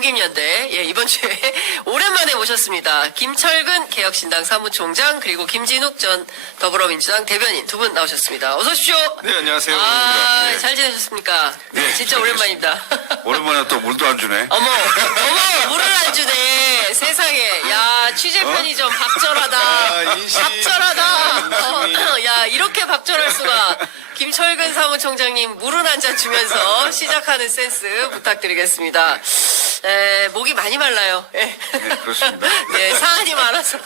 김김연대, 예, 이번 주에 오랜만에 모셨습니다. 김철근 개혁신당 사무총장, 그리고 김진욱 전 더불어민주당 대변인 두 분 나오셨습니다. 어서 오십시오. 네, 안녕하세요. 아, 네. 잘 지내셨습니까? 네, 진짜 잘 오랜만입니다. 오랜만에 또 물도 안 주네. 어머, 물을 안 주네. 세상에. 야, 취재 편의점 박절하다. 아, 인심. 박절하다. 야, 이렇게 박절할 수가. 김철근 사무총장님 물은 한 잔 주면서 시작하는 센스 부탁드리겠습니다. 목이 많이 말라요. 예. 네, 그렇습니다. 네, 사안이 많아서.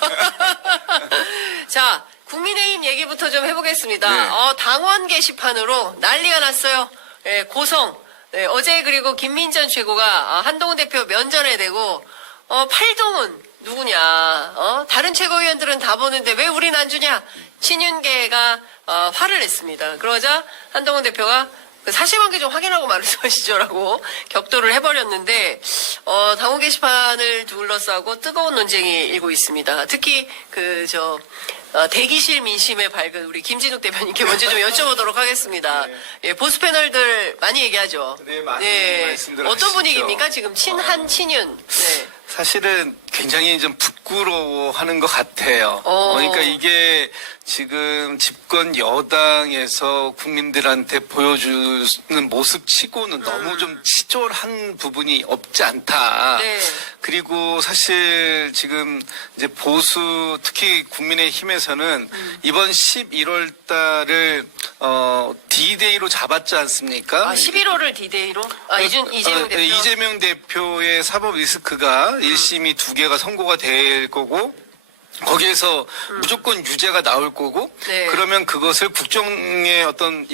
자, 국민의힘 얘기부터 좀 해보겠습니다. 네. 당원 게시판으로 난리가 났어요. 예, 고성. 네, 어제 그리고 김민전 최고가 한동훈 대표 면전에 대고 팔동은 누구냐? 다른 최고위원들은 다 보는데 왜 우린 안 주냐? 친윤계가 화를 냈습니다. 그러자 한동훈 대표가 그 사실관계 좀 확인하고 말씀하시죠라고 격돌을 해버렸는데 당원 게시판을 둘러싸고 뜨거운 논쟁이 일고 있습니다. 특히 대기실 민심에 밝은 우리 김진욱 대변인께 먼저 좀 여쭤보도록 하겠습니다. 네. 예, 보수 패널들 많이 얘기하죠. 네, 많이 말씀들 어떤 하시죠. 분위기입니까? 지금 친한 친윤. 네. 사실은 굉장히 좀 부끄러워하는 것 같아요. 그러니까 이게 지금 집권 여당에서 국민들한테 보여주는 모습치고는 너무 좀 치졸한 부분이 없지 않다. 네. 그리고 사실 지금 이제 보수 특히 국민의힘에서는 이번 11월 달을 D-Day로 잡았지 않습니까? 11월을 D-Day로? 이재명 대표. 이재명 대표의 사법 리스크가 1심이 2개가 선고가 될 거고 거기에서 무조건 유죄가 나올 거고 네. 그러면 그것을 국정의 어떤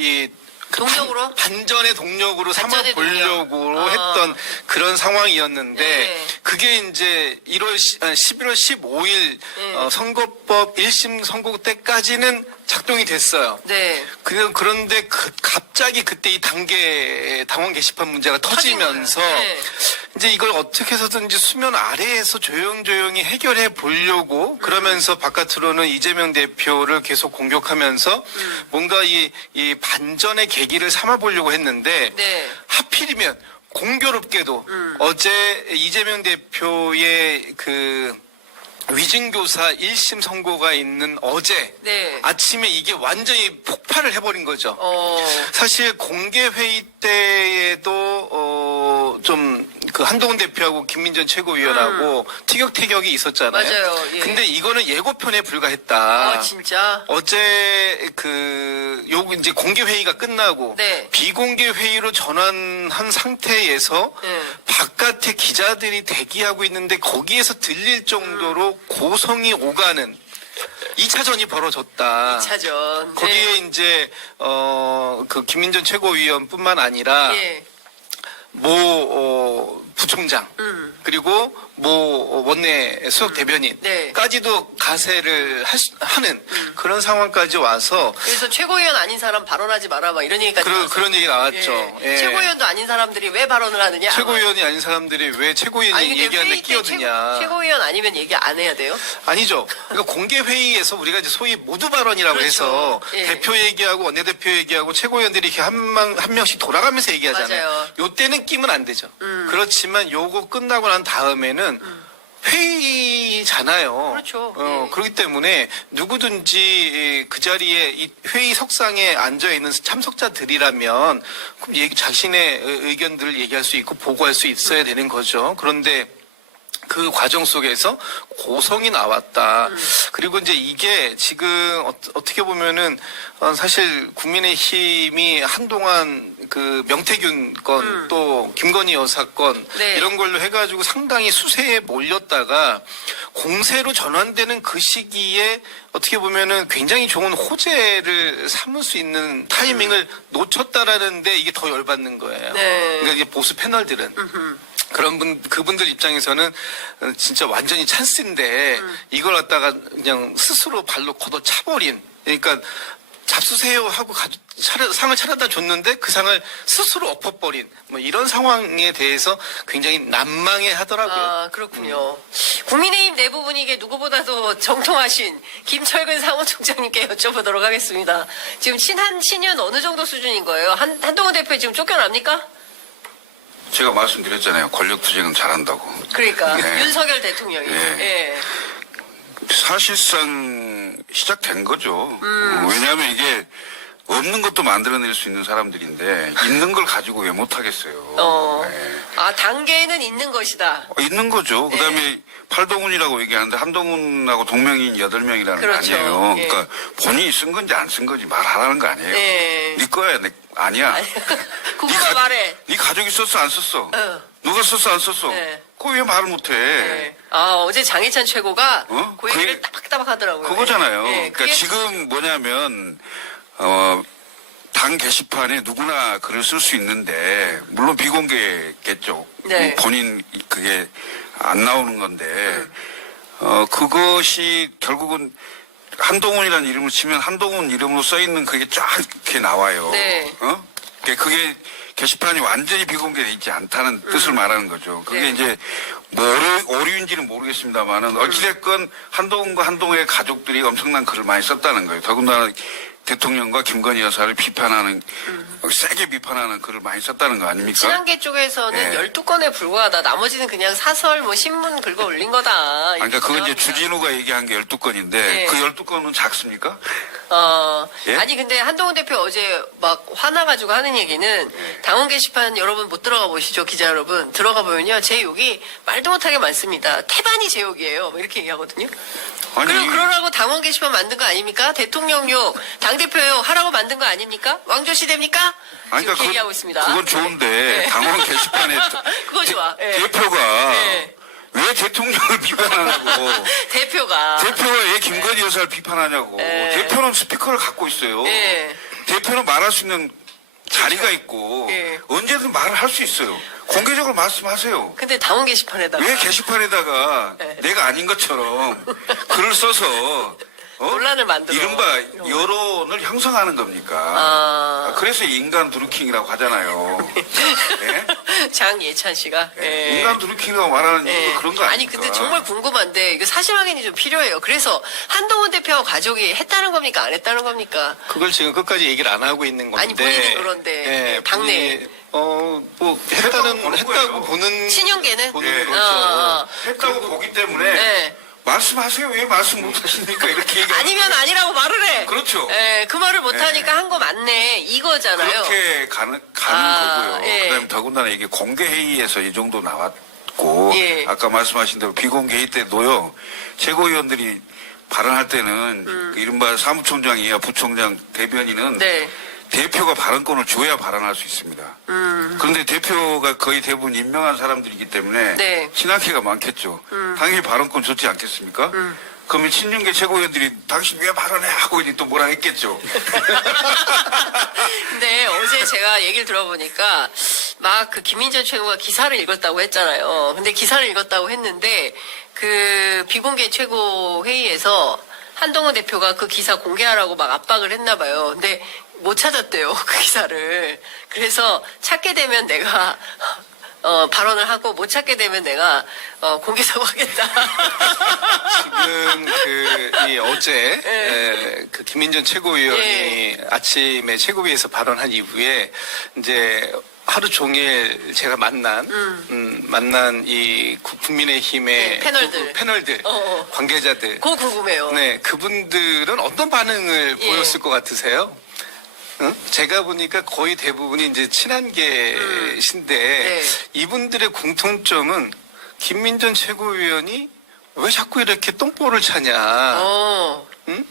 동력으로? 반전의 동력으로 반전의 삼아보려고 했던 그런 상황이었는데 네. 그게 이제 11월 15일 선거법 1심 선고 때까지는 작동이 됐어요. 네. 그런데 갑자기 그때 이 당원 게시판 문제가 터지면서 네. 이제 이걸 어떻게 해서든지 수면 아래에서 조용조용히 해결해 보려고 그러면서 바깥으로는 이재명 대표를 계속 공격하면서 뭔가 이 반전의 계기를 삼아 보려고 했는데 네. 하필이면 공교롭게도 어제 이재명 대표의 위증교사 1심 선고가 있는 어제 네. 아침에 이게 완전히 폭발을 해버린 거죠. 사실 공개회의 때에도 좀 그 한동훈 대표하고 김민전 최고위원하고 티격태격이 있었잖아요. 맞아요. 예. 근데 이거는 예고편에 불과했다. 진짜? 어제 이제 공개회의가 끝나고 네. 비공개회의로 전환한 상태에서 네. 바깥에 기자들이 대기하고 있는데 거기에서 들릴 정도로 고성이 오가는 2차전이 벌어졌다. 2차전. 거기에 이제 김민전 최고위원뿐만 아니라 예. 부총장 그리고 원내 수석 대변인까지도 가세를 하는 그런 상황까지 와서 그래서 최고위원 아닌 사람 발언하지 마라 막 이런 얘기까지 그런 얘기 나왔죠. 예. 예. 최고위원도 아닌 사람들이 왜 발언을 하느냐? 최고위원이 아닌 사람들이 왜 최고위원이 근데 얘기하는데 회의 때 끼어드냐? 최고위원 아니면 얘기 안 해야 돼요? 아니죠. 그러니까 공개 회의에서 우리가 이제 소위 모두 발언이라고 그렇죠. 해서 예. 대표 얘기하고 원내대표 얘기하고 최고위원들이 이렇게 한 명씩 돌아가면서 얘기하잖아요. 맞아요. 요때는 끼면 안 되죠. 그렇지만 요거 끝나고 난 다음에는 회의잖아요. 그렇죠. 예. 그렇기 때문에 누구든지 그 자리에 이 회의석상에 앉아 있는 참석자들이라면 그럼 자신의 의견들을 얘기할 수 있고 보고할 수 있어야 되는 거죠. 그런데 그 과정 속에서 고성이 나왔다. 그리고 이제 이게 지금 어떻게 보면은 사실 국민의힘이 한동안 그 명태균 건 또 김건희 여사 건 네. 이런 걸로 해가지고 상당히 수세에 몰렸다가 공세로 전환되는 그 시기에 어떻게 보면은 굉장히 좋은 호재를 삼을 수 있는 타이밍을 놓쳤다라는데 이게 더 열받는 거예요. 네. 그러니까 이게 보수 패널들은. 그분들 입장에서는 진짜 완전히 찬스인데 이걸 갖다가 그냥 스스로 발로 걷어차버린, 그러니까 잡수세요 하고 상을 차려다 줬는데 그 상을 스스로 엎어버린 뭐 이런 상황에 대해서 굉장히 난망해 하더라고요. 그렇군요. 국민의힘 내부 분위기에 누구보다도 정통하신 김철근 사무총장님께 여쭤보도록 하겠습니다. 지금 친윤 어느 정도 수준인 거예요? 한동훈 대표 지금 쫓겨납니까? 제가 말씀드렸잖아요. 권력투쟁은 잘한다고. 그러니까 네. 윤석열 대통령이. 네. 예. 사실상 시작된 거죠. 왜냐하면 이게 없는 것도 만들어낼 수 있는 사람들인데 있는 걸 가지고 왜 못하겠어요. 네. 아, 단계는 있는 것이다. 있는 거죠. 네. 그다음에 팔동훈이라고 얘기하는데 한동훈하고 동명인 8명이라는 그렇죠. 거 아니에요. 예. 그러니까 본인이 쓴 건지 안 쓴 건지 말하라는 거 아니에요. 네. 네 거야, 아니야. 그거 말해. 네 가족이 썼어 안 썼어? 누가 썼어 안 썼어? 네. 그거 왜 말을 못해? 네. 아, 어제 장해찬 최고가 어? 그 얘기를 그게- 따박따박 하더라고요. 그거잖아요. 네. 그러니까 그게 지금 뭐냐면 당 게시판에 누구나 글을 쓸 수 있는데 물론 비공개겠죠. 네. 본인 그게 안 나오는 건데 그것이 결국은 한동훈이라는 이름을 치면 한동훈 이름으로 써 있는 그게 쫙 이렇게 나와요. 네. 그게 게시판이 완전히 비공개되어 있지 않다는 뜻을 말하는 거죠. 그게 네. 이제 뭐 오류인지는 모르겠습니다만은 어찌됐건 한동훈과 한동훈의 가족들이 엄청난 글을 많이 썼다는 거예요. 더군다나 대통령과 김건희 여사를 비판하는 세게 비판하는 글을 많이 썼다는 거 아닙니까? 친한계 쪽에서는 네. 12건에 불과하다. 나머지는 그냥 사설 뭐 신문 긁어 올린 거다. 아니, 그러니까 그건 이제 이렇게 주진우가 얘기한 게 12건인데 네. 그 12건은 작습니까? 예? 아니 근데 한동훈 대표 어제 막 화나가지고 하는 얘기는 당원 게시판 여러분 못 들어가 보시죠, 기자 여러분. 들어가 보면요 제 욕이 말도 못하게 많습니다. 태반이 제 욕이에요. 뭐 이렇게 얘기하거든요. 아니, 그리고 그러라고 당원 게시판 만든 거 아닙니까? 대통령 욕, 당대표 욕 하라고 만든 거 아닙니까? 왕조시대입니까? 아니, 이렇게 그러니까 얘기하고 있습니다. 그건 좋은데 네. 당원 게시판에 그거 좋아. 예. 대표가 네. 왜 대통령을 비판하냐고 대표가 대표가 왜 김건희 여사를 비판하냐고 네. 대표는 스피커를 갖고 있어요. 네. 대표는 말할 수 있는 자리가 있고 네. 언제든 말을 할 수 있어요. 공개적으로 말씀하세요. 근데 당원 게시판에다가 왜 게시판에다가 네. 내가 아닌 것처럼 글을 써서 논란을 만들어. 이른바 여론을 형성하는 겁니까? 아. 그래서 인간 드루킹이라고 하잖아요. 네? 장예찬 씨가. 예. 인간 드루킹이라고 말하는 예. 이유가 그런 거 아닙니까? 아니 근데 정말 궁금한데 이거 사실 확인이 좀 필요해요. 그래서 한동훈 대표와 가족이 했다는 겁니까 안 했다는 겁니까? 그걸 지금 끝까지 얘기를 안 하고 있는 건데. 아니, 본인은 그런데, 당내에. 뭐 했다고 보는 했다고 거예요. 보는 친윤계는? 보는 예. 거죠. 했다고 보기 때문에 네. 말씀하세요. 왜 말씀 못 하십니까? 이렇게 얘기 아니면 아니라고 말을 해. 그렇죠. 예, 그 말을 못 하니까 한 거 맞네 이거잖아요. 그렇게 가는 아, 거고요. 예. 그다음에 더군다나 이게 공개 회의에서 이 정도 나왔고 예. 아까 말씀하신 대로 비공개 회의 때도요. 최고위원들이 발언할 때는 그 이른바 사무총장 이하 부총장 대변인은 네. 대표가 발언권을 줘야 발언할 수 있습니다. 그런데 대표가 거의 대부분 임명한 사람들이기 때문에 네. 친한계가 많겠죠. 당연히 발언권 줬지 않겠습니까? 그러면 친윤계 최고위원들이 당신 왜 발언해 하고 이제 또 뭐라 했겠죠. 근데 어제 제가 얘기를 들어보니까 막 그 김민전 최고가 기사를 읽었다고 했잖아요. 근데 기사를 읽었다고 했는데 그 비공개 최고 회의에서 한동훈 대표가 그 기사 공개하라고 막 압박을 했나 봐요. 근데 못 찾았대요, 그 기사를. 그래서 찾게 되면 내가 발언을 하고 못 찾게 되면 내가 공개 사과하겠다. 지금 어제 네. 그 김민전 최고위원이 예. 아침에 최고위에서 발언한 이후에 이제 하루 종일 제가 만난 이 국민의힘의 네, 패널들. 그 패널들 어. 관계자들 그거 궁금해요. 네 그분들은 어떤 반응을 예. 보였을 것 같으세요? 응? 제가 보니까 거의 대부분이 이제 친한계신데 네. 이분들의 공통점은 김민전 최고위원이 왜 자꾸 이렇게 똥볼을 차냐? 어. 응?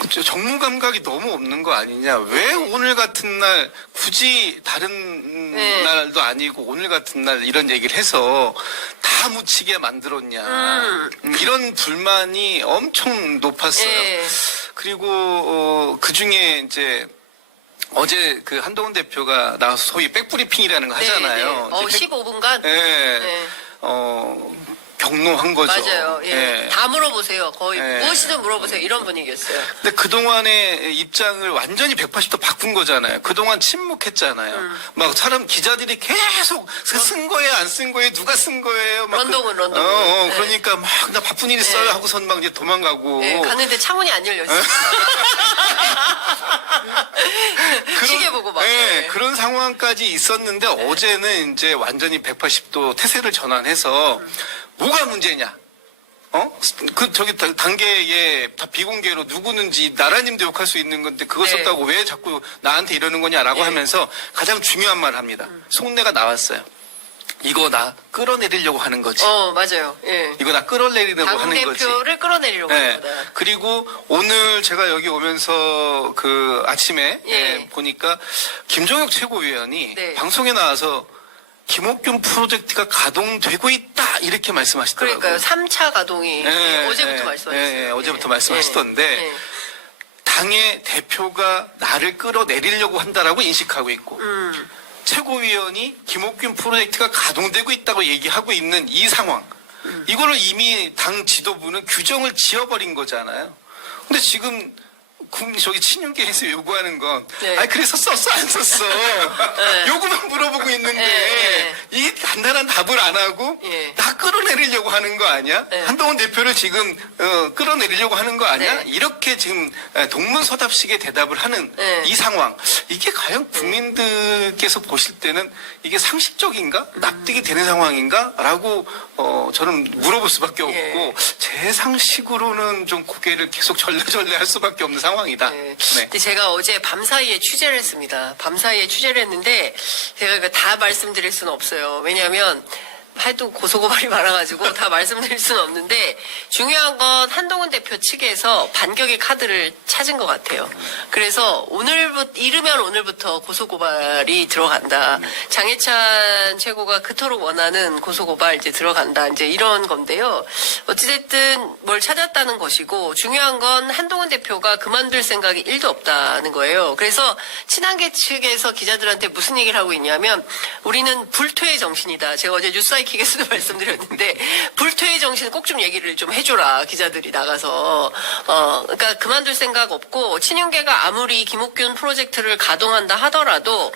그쵸, 전문 감각이 너무 없는 거 아니냐? 왜 오늘 같은 날 굳이 다른 네. 날도 아니고 오늘 같은 날 이런 얘기를 해서 다 묻히게 만들었냐? 이런 불만이 엄청 높았어요. 예. 그리고 그 중에 이제 어제 그 한동훈 대표가 나와서 소위 백브리핑이라는 거 하잖아요. 네, 네. 이제 15분간? 예. 네. 경로한 거죠. 맞아요. 예. 예. 다 물어보세요. 거의 예. 무엇이든 물어보세요. 이런 분위기였어요. 근데 그동안의 입장을 완전히 180도 바꾼 거잖아요. 그동안 침묵했잖아요. 막 사람 기자들이 계속 쓴 거예요, 안 쓴 거예요, 누가 쓴 거예요. 막 런던은. 네. 그러니까 막 나 바쁜 일 있어요 네. 하고선 막 이제 도망가고. 예, 갔는데 창문이 안 열려 있어요. 시계 보고 막. 네, 네. 그런 상황까지 있었는데 어제는 이제 완전히 180도 태세를 전환해서 뭐가 문제냐? 저기 단계에 다 비공개로 누구는지 나라님도 욕할 수 있는 건데 그거 네. 썼다고 왜 자꾸 나한테 이러는 거냐라고 네. 하면서 가장 중요한 말을 합니다. 속내가 나왔어요. 이거 나 끌어내리려고 하는 거지. 맞아요. 예. 이거 나 끌어내리려고 하는 거지. 당대표를 끌어내리려고 하는 네. 거다. 그리고 오늘 제가 여기 오면서 그 아침에 예. 보니까 김종혁 최고위원이 네. 방송에 나와서 김옥균 프로젝트가 가동되고 있다 이렇게 말씀하시더라고요. 그러니까요. 3차 가동이 네, 어제부터 네, 말씀하셨어요. 네, 어제부터 네. 말씀하시던데 네. 당의 대표가 나를 끌어내리려고 한다라고 인식하고 있고 최고위원이 김옥균 프로젝트가 가동되고 있다고 얘기하고 있는 이 상황 이거를 이미 당 지도부는 규정을 지어버린 거잖아요. 근데 지금 저기 친윤계에서 요구하는 건 네. 아니 그래서 썼어 안 썼어 요구만 물어보고 있는데 네. 이 단단한 답을 안 하고 예. 나 끌어내리려고 하는 거 아니야? 네. 한동훈 대표를 지금 끌어내리려고 하는 거 아니야? 네. 이렇게 지금 동문서답식의 대답을 하는 네. 이 상황 이게 과연 국민들께서 보실 때는 이게 상식적인가? 납득이 되는 상황인가? 라고 저는 물어볼 수밖에 없고 예. 제 상식으로는 좀 고개를 계속 절레절레 할 수밖에 없는 상황이다. 네. 네. 근데 제가 어제 밤사이에 취재를 했습니다. 밤사이에 취재를 했는데 제가 이거 다 말씀드릴 수는 없어요. 왜냐하면 하여튼 고소고발이 많아가지고 다 말씀드릴 수는 없는데 중요한 건 한동훈 대표 측에서 반격의 카드를 찾은 것 같아요. 그래서 이르면 오늘부터 고소고발이 들어간다. 장해찬 최고가 그토록 원하는 고소고발 이제 들어간다. 이제 이런 건데요. 어찌됐든 뭘 찾았다는 것이고 중요한 건 한동훈 대표가 그만둘 생각이 1도 없다는 거예요. 그래서 친한계 측에서 기자들한테 무슨 얘기를 하고 있냐면 우리는 불퇴의 정신이다. 제가 어제 뉴스사이킥에서도 말씀드렸는데 불퇴의 정신 꼭 좀 얘기를 좀 해줘라. 기자들이 나가서. 그러니까 그만둘 생각 없고 친윤계가 아무리 김옥균 프로젝트를 가동한다 하더라도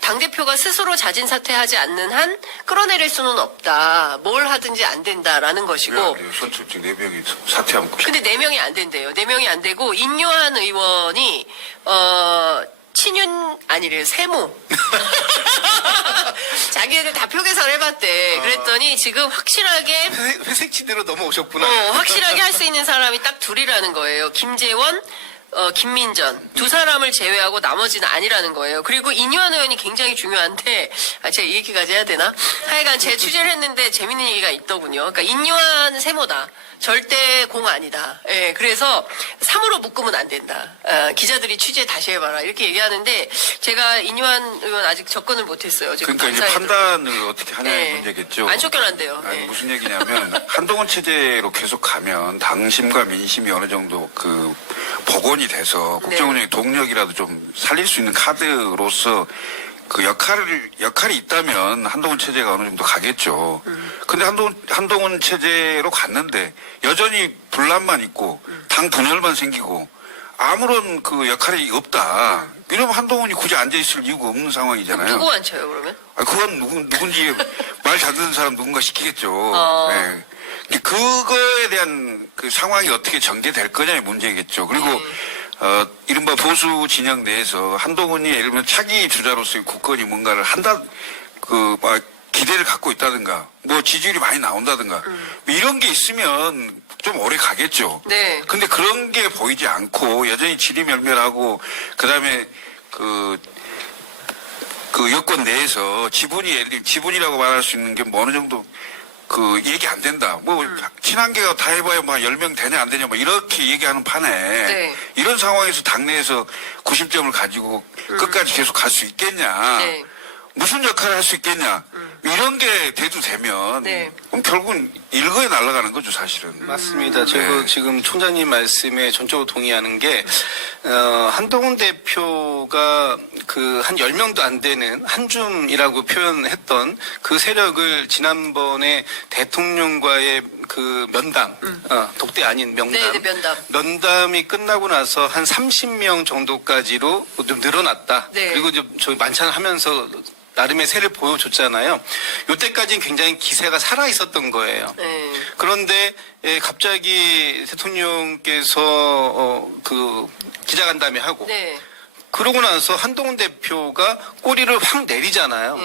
당대표가 스스로 자진 사퇴하지 않는 한 끌어내릴 수는 없다. 뭘 하든지 안 된다라는 것이고 선출직 4명이 사퇴하면 근데 4명이 안 된대요. 4명이 안 되고 인요한 의원이 친윤 아니래요. 세모. 자기들 다 표 계산을 해봤대. 그랬더니 지금 확실하게 회색지대로 넘어오셨구나. 확실하게 할 수 있는 사람이 딱 둘이라는 거예요. 김재원, 김민전 두 사람을 제외하고 나머지는 아니라는 거예요. 그리고 인요한 의원이 굉장히 중요한데 제가 이 얘기까지 해야 되나? 하여간 제 취재를 했는데 재밌는 얘기가 있더군요. 그러니까 인요한 세모다. 절대 공 아니다. 예, 그래서 3으로 묶으면 안 된다. 기자들이 취재 다시 해봐라. 이렇게 얘기하는데 제가 인요한 의원 아직 접근을 못했어요. 그러니까 이제 판단을 어떻게 하냐의 문제겠죠. 안 쫓겨난대요. 아니, 네. 무슨 얘기냐면 한동훈 체제로 계속 가면 당심과 민심이 어느 정도 그 복원이 돼서 국정운영의 동력이라도 좀 살릴 수 있는 카드로서 그 역할이 있다면 한동훈 체제가 어느 정도 가겠죠. 근데 한동훈 체제로 갔는데 여전히 분란만 있고 당 분열만 생기고 아무런 그 역할이 없다. 이러면 한동훈이 굳이 앉아있을 이유가 없는 상황이잖아요. 누구 앉혀요 그러면? 그건 누군지 말 잘 듣는 사람 누군가 시키겠죠. 네. 그거에 대한 그 상황이 어떻게 전개될 거냐의 문제겠죠. 그리고 이른바 보수 진영 내에서 한동훈이 예를 들면 차기 주자로서의 굳건히 뭔가를 한다, 기대를 갖고 있다든가, 뭐 지지율이 많이 나온다든가, 이런 게 있으면 좀 오래 가겠죠. 네. 근데 그런 게 보이지 않고 여전히 지리멸멸하고, 그 다음에 그 여권 내에서 예를 들면 지분이라고 말할 수 있는 게 뭐 어느 정도 그 얘기 안 된다. 뭐 친한계가 다 해봐야 뭐 10명 되냐 안 되냐 뭐 이렇게 얘기하는 판에 네. 이런 상황에서 당내에서 구심점을 가지고 끝까지 계속 갈 수 있겠냐. 네. 무슨 역할을 할 수 있겠냐. 이런 게 대두되면 네. 그럼 결국은 일거에 날아가는 거죠 사실은. 맞습니다. 제가 지금 총장님 말씀에 전적으로 동의하는 게, 한동훈 대표가 그 한 10명도 안 되는 한줌이라고 표현했던 그 세력을 지난번에 대통령과의 그 면담, 독대 아닌 명담. 네, 면담. 면담이 끝나고 나서 한 30명 정도까지로 좀 늘어났다. 네. 그리고 좀 저희 만찬하면서 나름의 새를 보여줬잖아요. 요때까지는 굉장히 기세가 살아 있었던 거예요. 네. 그런데 갑자기 대통령께서 그 기자간담회 하고 네. 그러고 나서 한동훈 대표가 꼬리를 확 내리잖아요.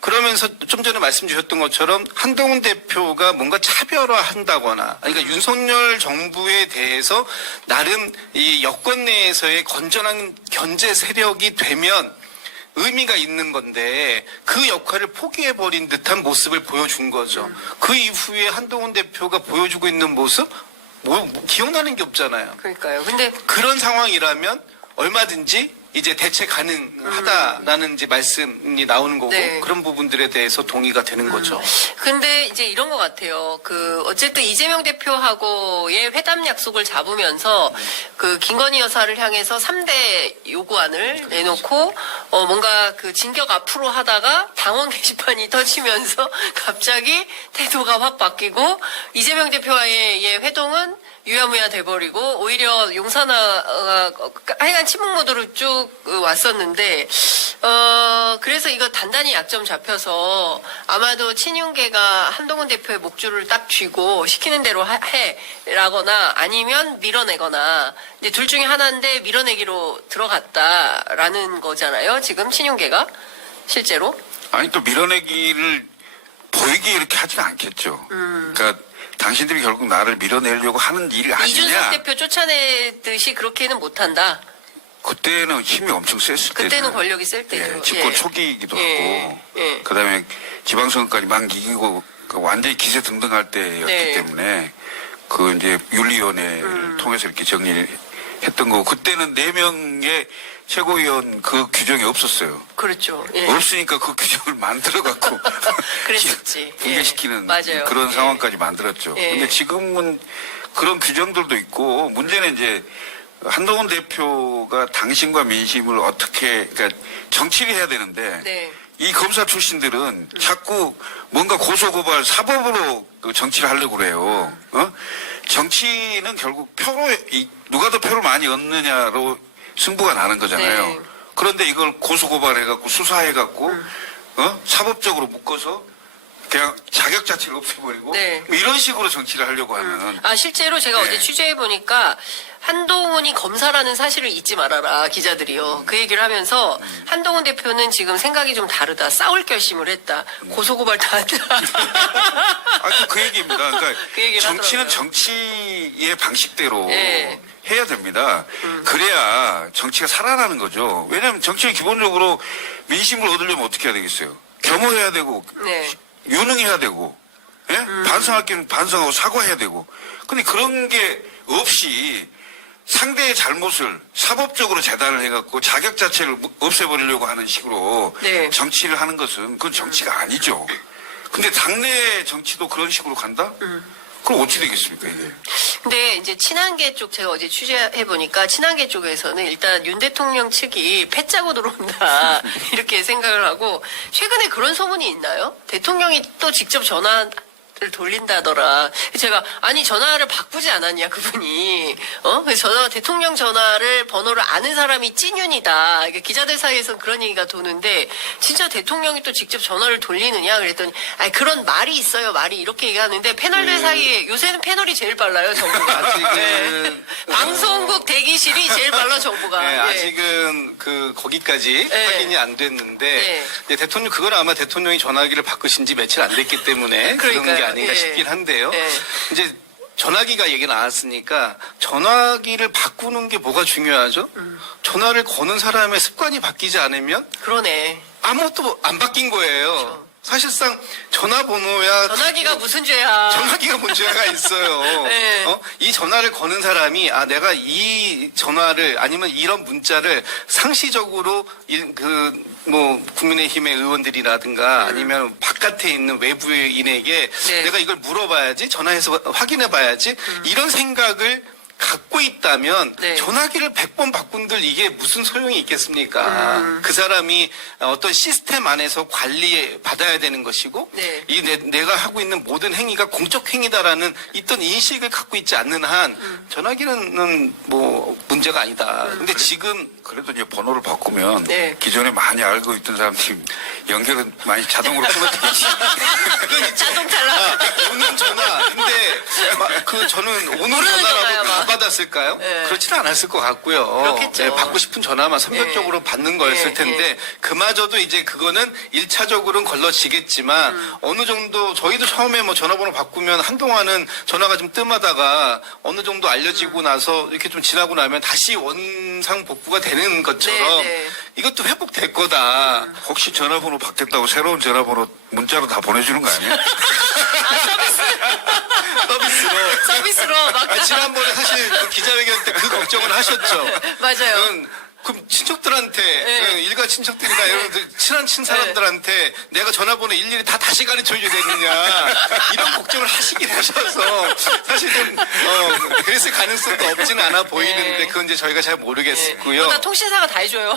그러면서 좀 전에 말씀 주셨던 것처럼 한동훈 대표가 뭔가 차별화한다거나, 그러니까 윤석열 정부에 대해서 나름 이 여권 내에서의 건전한 견제 세력이 되면 의미가 있는 건데 그 역할을 포기해버린 듯한 모습을 보여준 거죠. 그 이후에 한동훈 대표가 보여주고 있는 모습, 뭐 기억나는 게 없잖아요. 그러니까요. 근데 그런 상황이라면 얼마든지 이제 대체 가능하다라는 이제 말씀이 나오는 거고 네. 그런 부분들에 대해서 동의가 되는 거죠. 근데 이제 이런 것 같아요. 그 어쨌든 이재명 대표하고의 회담 약속을 잡으면서 그 김건희 여사를 향해서 3대 요구안을 내놓고 뭔가 그 진격 앞으로 하다가 당원 게시판이 터지면서 갑자기 태도가 확 바뀌고 이재명 대표와의 회동은 유야무야 돼버리고 오히려 용산화 하여간 침묵 모드로 쭉 왔었는데 그래서 이거 단단히 약점 잡혀서 아마도 친윤계가 한동훈 대표의 목줄을 딱 쥐고 시키는 대로 해라거나 아니면 밀어내거나 이제 둘 중에 하나인데 밀어내기로 들어갔다라는 거잖아요. 지금 친윤계가 실제로. 아니 또 밀어내기를 보이게 이렇게 하지는 않겠죠. 그러니까 당신들이 결국 나를 밀어내려고 하는 일 이준석 아니냐. 대표 쫓아내듯이 그렇게는 못한다. 그때는 힘이 엄청 셌을 때. 그때는 권력이 셀 때죠. 예, 집권 예. 초기이기도 예, 하고, 예. 그다음에 지방선거까지 막 이기고 그 완전히 기세 등등할 때였기 네. 때문에 그 이제 윤리위원회를 통해서 이렇게 정리를 했던 거고 그때는 4명의 최고위원 그 규정이 없었어요. 그렇죠. 예. 없으니까 그 규정을 만들어 갖고 그랬었지. 붕괴시키는 예. 맞아요. 그런 예. 상황까지 만들었죠. 예. 근데 지금은 그런 규정들도 있고 문제는 이제 한동훈 대표가 당신과 민심을 어떻게 그러니까 정치를 해야 되는데 네. 이 검사 출신들은 자꾸 뭔가 고소고발 사법으로 그 정치를 하려고 그래요. 정치는 결국 표로 누가 더 표를 많이 얻느냐로 승부가 나는 거잖아요. 네. 그런데 이걸 고소고발해갖고 수사해갖고 사법적으로 묶어서 그냥 자격 자체를 없애버리고 네. 뭐 이런 식으로 정치를 하려고 하는. 실제로 제가 네. 어제 취재해 보니까 한동훈이 검사라는 사실을 잊지 말아라 기자들이요. 그 얘기를 하면서 한동훈 대표는 지금 생각이 좀 다르다. 싸울 결심을 했다. 고소고발 다 한다. 그 얘기입니다. 그러니까 그 얘기를 정치는 하더라고요. 정치의 방식대로 네. 해야 됩니다. 그래야 정치가 살아나는 거죠. 왜냐하면 정치는 기본적으로 민심을 얻으려면 어떻게 해야 되겠어요? 겸허해야 되고 네. 유능해야 되고 예? 반성할 게 반성하고 사과해야 되고 근데 그런 게 없이 상대의 잘못을 사법적으로 재단을 해갖고 자격 자체를 없애버리려고 하는 식으로 네. 정치를 하는 것은 그건 정치가 아니죠. 근데 당내 정치도 그런 식으로 간다? 그럼 어떻게 되겠습니까 이게? 근데 이제 친한계 쪽 제가 어제 취재해 보니까 친한계 쪽에서는 일단 윤 대통령 측이 패 짜고 들어온다 이렇게 생각을 하고 최근에 그런 소문이 있나요? 대통령이 또 직접 전화를 돌린다더라. 제가 아니 전화를 바꾸지 않았냐 그분이 그래서 대통령 전화를 번호를 아는 사람이 찐윤이다. 이게 기자들 사이에서는 그런 얘기가 도는데 진짜 대통령이 또 직접 전화를 돌리느냐 그랬더니 아니 그런 말이 있어요. 말이 이렇게 얘기하는데 패널들 사이에 요새는 패널이 제일 빨라요. 정보가. 아직은 방송국 대기실이 제일 빨라 정보가. 네, 예. 아직은 거기까지 네. 확인이 안 됐는데 네. 이제 대통령 그걸 아마 대통령이 전화기를 바꾸신 지 며칠 안 됐기 때문에 그런 게 그러니까요. 아닌가 예. 싶긴 한데요. 예. 이제 전화기가 얘기 나왔으니까 전화기를 바꾸는 게 뭐가 중요하죠? 전화를 거는 사람의 습관이 바뀌지 않으면 그러네. 아무것도 안 바뀐 거예요. 그렇죠. 사실상 전화번호야 전화기가 무슨 죄야. 전화기가 문제가 있어요. 네. 이 전화를 거는 사람이 내가 이 전화를 아니면 이런 문자를 상시적으로 국민의힘의 의원들이라든가 아니면 바깥에 있는 외부인에게 네. 내가 이걸 물어봐야지 전화해서 확인해봐야지 이런 생각을 갖고 있다면 네. 전화기를 100번 바꾼들 이게 무슨 소용이 있겠습니까? 그 사람이 어떤 시스템 안에서 관리 받아야 되는 것이고 네. 이 내가 하고 있는 모든 행위가 공적 행위다라는 있던 인식을 갖고 있지 않는 한 전화기는 뭐 문제가 아니다. 근데 지금 그래도 이제 번호를 바꾸면 네. 기존에 많이 알고 있던 사람들이 연결은 많이 자동으로 끊어지지. 자동 탈락. 오는 전화. 근데 저는 오는 모르는 전화야, 전화라고 막. 다 받았을까요? 네. 그렇지는 않았을 것 같고요. 그렇겠죠. 받고 싶은 전화만 선별적으로 네. 받는 거였을 네, 텐데 네. 그마저도 이제 그거는 1차적으로는 걸러지겠지만 어느 정도 저희도 처음에 뭐 전화번호 바꾸면 한동안은 전화가 좀 뜸하다가 어느 정도 알려지고 나서 이렇게 좀 지나고 나면 다시 원상 복구가 되는 것처럼 네, 네. 이것도 회복될 거다. 혹시 전화번호 바뀌었다고 새로운 전화번호 문자로 다 보내주는 거 아니에요? 서비스로. 서비스로 막. 지난번에 사실 그 기자회견 때 그 걱정을 하셨죠. 맞아요. 그럼 친척들한테 네. 일가 친척들이나 여러분들 친한 사람들한테 내가 전화번호 일일이 다 다시 가르쳐줘야 되느냐 이런 걱정을 하시긴 하셔서 사실 좀 그랬을 가능성도 없지는 않아 보이는데 네. 그건 이제 저희가 잘 모르겠고요. 다 통신사가 다 해줘요.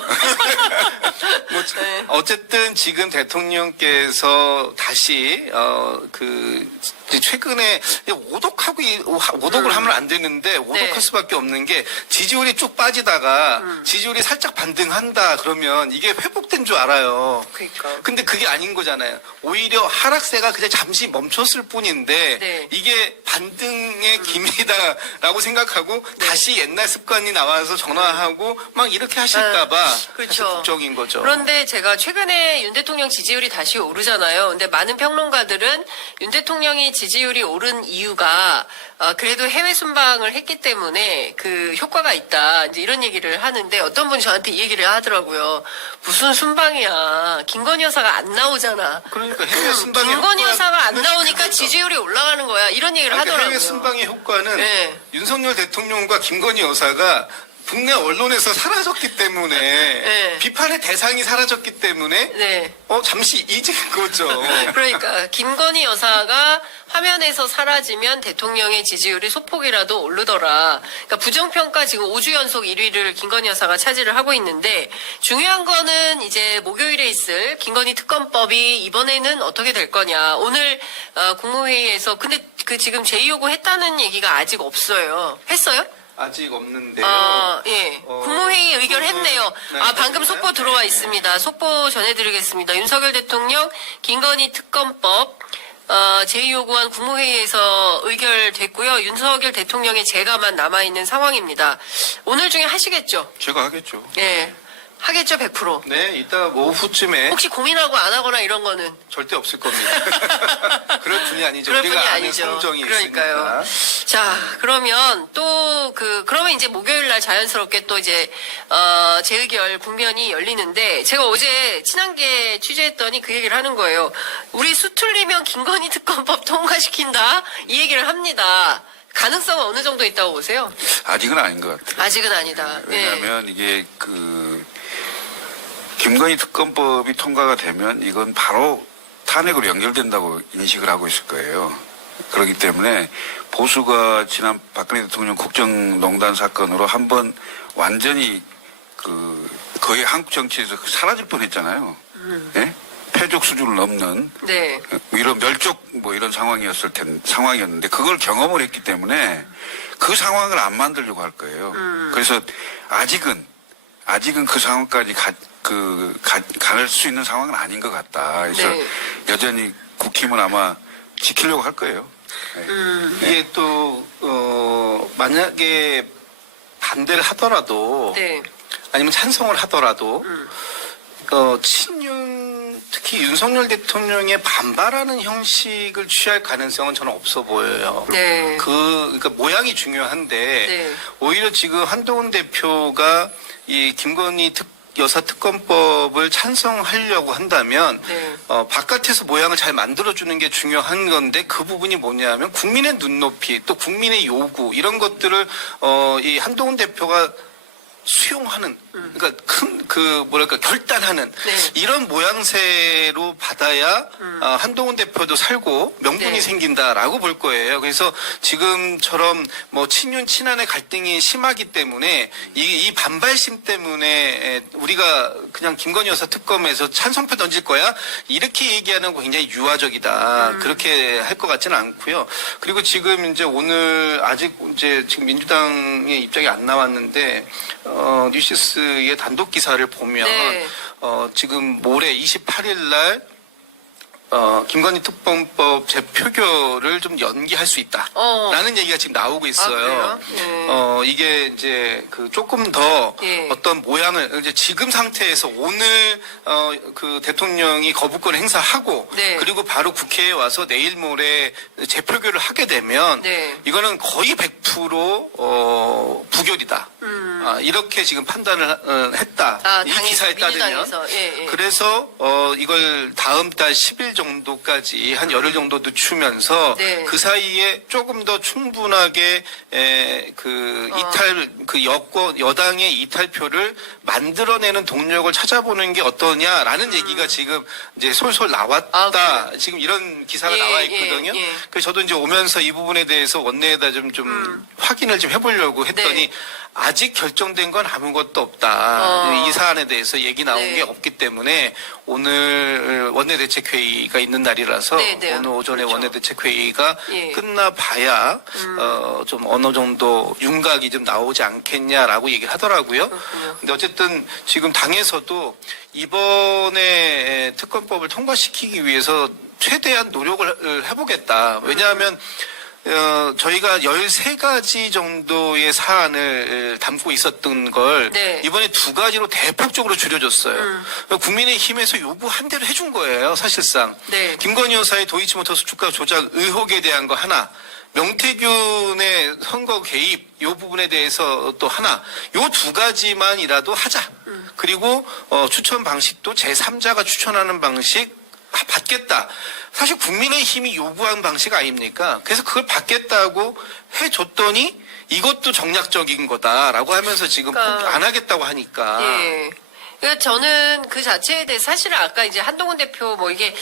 뭐 네. 어쨌든 지금 대통령께서 다시 이제 최근에 오독을 하면 안 되는데 오독할 네. 수밖에 없는 게 지지율이 쭉 빠지다가 지지율이 살짝 반등한다 그러면 이게 회복된 줄 알아요. 그러니까. 근데 그게 아닌 거잖아요. 오히려 하락세가 그냥 잠시 멈췄을 뿐인데 네. 이게 반등의 기미다라고 생각하고 다시 옛날 습관이 나와서 전화하고 막 이렇게 하실까봐 그렇죠. 걱정인 거죠. 그런데 제가 최근에 윤 대통령 지지율이 다시 오르잖아요. 근데 많은 평론가들은 윤 대통령이 지지율이 오른 이유가 그래도 해외 순방을 했기 때문에 그 효과가 있다. 이제 이런 얘기를 하는데 어떤 분이 저한테 이 얘기를 하더라고요. 무슨 순방이야. 김건희 여사가 안 나오잖아. 그러니까 해외 순방의 김건희 효과- 여사가 안 나오니까 지지율이 올라가는 거야. 이런 얘기를 그러니까 하더라고요. 해외 순방의 효과는 네. 윤석열 대통령과 김건희 여사가 국내 언론에서 사라졌기 때문에 네. 비판의 대상이 사라졌기 때문에 네. 잠시 잊은 거죠. 그러니까 김건희 여사가 화면에서 사라지면 대통령의 지지율이 소폭이라도 오르더라. 그러니까 부정평가 지금 5주 연속 1위를 김건희 여사가 차지를 하고 있는데 중요한 거는 이제 목요일에 있을 김건희 특검법이 이번에는 어떻게 될 거냐. 오늘 국무회의에서 근데 그 지금 제2요구 했다는 얘기가 아직 없어요. 했어요? 아직 없는데요. 예. 국무회의 의결했네요. 네, 방금 속보 들어와 있습니다. 속보 전해드리겠습니다. 윤석열 대통령 김건희 특검법 제2요구안 국무회의에서 의결됐고요. 윤석열 대통령의 재가만 남아있는 상황입니다. 오늘 중에 하시겠죠? 제가 하겠죠. 예. 하겠죠, 100%. 네, 이따 오후쯤에 혹시 고민하고 안 하거나 이런 거는? 절대 없을 겁니다. 그럴 분이 아니죠. 그럴 우리가 분이 아는 아니죠. 성정이 그러니까요. 있으니까. 자, 그러면 또 그러면 이제 목요일 날 자연스럽게 또 이제 재의결 국면이 열리는데 제가 어제 친한계 취재했더니 그 얘기를 하는 거예요. 우리 수틀리면 김건희 특검법 통과시킨다 이 얘기를 합니다. 가능성은 어느 정도 있다고 보세요? 아직은 아닌 것 같아요. 아직은 아니다. 예. 왜냐하면 이게 김건희 특검법이 통과가 되면 이건 바로 탄핵으로 연결된다고 인식을 하고 있을 거예요. 그렇기 때문에 보수가 지난 박근혜 대통령 국정농단 사건으로 한번 완전히 거의 한국 정치에서 사라질 뻔했잖아요. 예? 패족 수준을 넘는 네. 이런 멸족 이런 상황이었는데 그걸 경험을 했기 때문에 그 상황을 안 만들려고 할 거예요. 그래서 아직은 그 상황까지 갈 수 있는 상황은 아닌 것 같다. 그래서 네. 여전히 국힘은 아마 지키려고 할 거예요. 이게 또 만약에 반대를 하더라도 네. 아니면 찬성을 하더라도 친윤 특히 윤석열 대통령의 반발하는 형식을 취할 가능성은 저는 없어 보여요. 네. 그러니까 모양이 중요한데 네. 오히려 지금 한동훈 대표가 이 김건희 여사 특검법을 찬성하려고 한다면 네. 바깥에서 모양을 잘 만들어주는 게 중요한 건데 그 부분이 뭐냐면 국민의 눈높이 또 국민의 요구 이런 것들을 이 한동훈 대표가 수용하는 그러니까 큰 뭐랄까 결단하는 네. 이런 모양새로 받아야 한동훈 대표도 살고 명분이 네. 생긴다라고 볼 거예요. 그래서 지금처럼 뭐 친윤 친한의 갈등이 심하기 때문에 이 반발심 때문에 우리가 그냥 김건희 여사 특검에서 찬성표 던질 거야 이렇게 얘기하는 거 굉장히 유화적이다. 그렇게 할 것 같지는 않고요. 그리고 지금 이제 오늘 아직 이제 지금 민주당의 입장이 안 나왔는데 뉴시스의 단독 기사를 보면 네. 지금 모레 28일 날 김건희 특검법 재표결을 좀 연기할 수 있다. 라는 얘기가 지금 나오고 있어요. 그래요? 네. 이게 이제 조금 더 예. 어떤 모양을 이제 지금 상태에서 오늘 그 대통령이 거부권 행사하고 네. 그리고 바로 국회에 와서 내일 모레 재표결을 하게 되면 네. 이거는 거의 100% 부결이다. 이렇게 지금 판단을 했다. 이 기사에 따르면. 민주당에서. 예, 예. 그래서 이걸 다음 달 10일 정도까지 한 열흘 정도 늦추면서 네. 그 사이에 조금 더 충분하게 이탈 여당의 이탈표를 만들어내는 동력을 찾아보는 게 어떠냐라는 얘기가 지금 이제 솔솔 나왔다. 지금 이런 기사가 예, 나와 있거든요. 예, 예. 그래서 저도 이제 오면서 이 부분에 대해서 원내에다 좀 확인을 좀 해보려고 했더니 네. 아직 결정된 건 아무것도 없다. 이 사안에 대해서 얘기 나온 네. 게 없기 때문에 오늘 원내대책회의가 있는 날이라서 네, 네. 오늘 오전에 그렇죠. 원내대책회의가 예. 끝나봐야 좀 어느 정도 윤곽이 좀 나오지 않겠냐라고 얘기를 하더라고요. 그렇군요. 근데 어쨌든 지금 당에서도 이번에 특검법을 통과시키기 위해서 최대한 노력을 해보겠다. 왜냐하면 저희가 13가지 정도의 사안을 담고 있었던 걸 네. 이번에 2가지로 대폭적으로 줄여줬어요. 국민의힘에서 요구한 대로 해준 거예요, 사실상. 네. 김건희 여사의 도이치모터스 주가 조작 의혹에 대한 거 하나, 명태균의 선거 개입 요 부분에 대해서 또 하나, 요 2가지만이라도 하자. 그리고 추천 방식도 제3자가 추천하는 방식 받겠다. 사실 국민의힘이 요구한 방식 아닙니까? 그래서 그걸 받겠다고 해줬더니 이것도 정략적인 거다라고 하면서 지금 그러니까, 안 하겠다고 하니까. 예. 그러니까 저는 그 자체에 대해 사실은 아까 이제 한동훈 대표 뭐 이게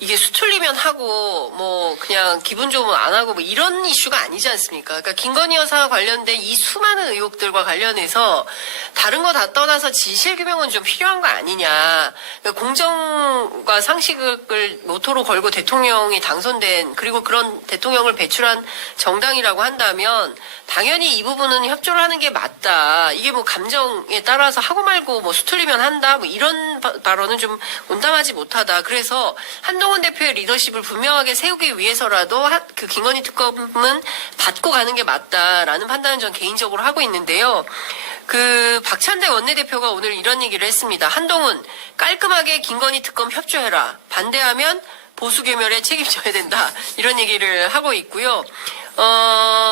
수틀리면 하고 뭐 그냥 기분 좋으면 안 하고 뭐 이런 이슈가 아니지 않습니까? 그러니까 김건희 여사 관련된 이 수많은 의혹들과 관련해서 다른 거 다 떠나서 진실규명은 좀 필요한 거 아니냐. 그러니까 공정과 상식을 모토로 걸고 대통령이 당선된 그리고 그런 대통령을 배출한 정당이라고 한다면 당연히 이 부분은 협조를 하는 게 맞다. 이게 뭐 감정에 따라서 하고 말고 뭐 수틀리면 한다. 뭐 이런 발언은 좀 온담하지 못하다. 그래서 한동훈 대표의 리더십을 분명하게 세우기 위해서라도 그 김건희 특검은 받고 가는 게 맞다라는 판단은 전 개인적으로 하고 있는데요. 그 박찬대 원내대표가 오늘 이런 얘기를 했습니다. 한동훈 깔끔하게 김건희 특검 협조해라. 반대하면 보수괴멸에 책임져야 된다. 이런 얘기를 하고 있고요.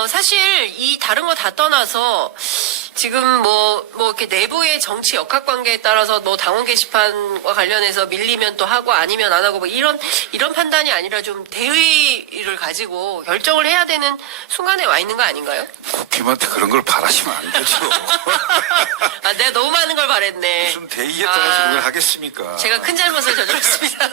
사실 이 다른 거 다 떠나서 지금 뭐 이렇게 내부의 정치 역학 관계에 따라서 뭐 당원 게시판과 관련해서 밀리면 또 하고 아니면 안 하고 뭐 이런 판단이 아니라 좀 대의를 가지고 결정을 해야 되는 순간에 와 있는 거 아닌가요? 국힘한테 그런 걸 바라시면 안 되죠. 아, 내가 너무 많은 걸 바랬네. 무슨 대의에 따라서 그걸 하겠습니까? 제가 큰 잘못을 저질렀습니다.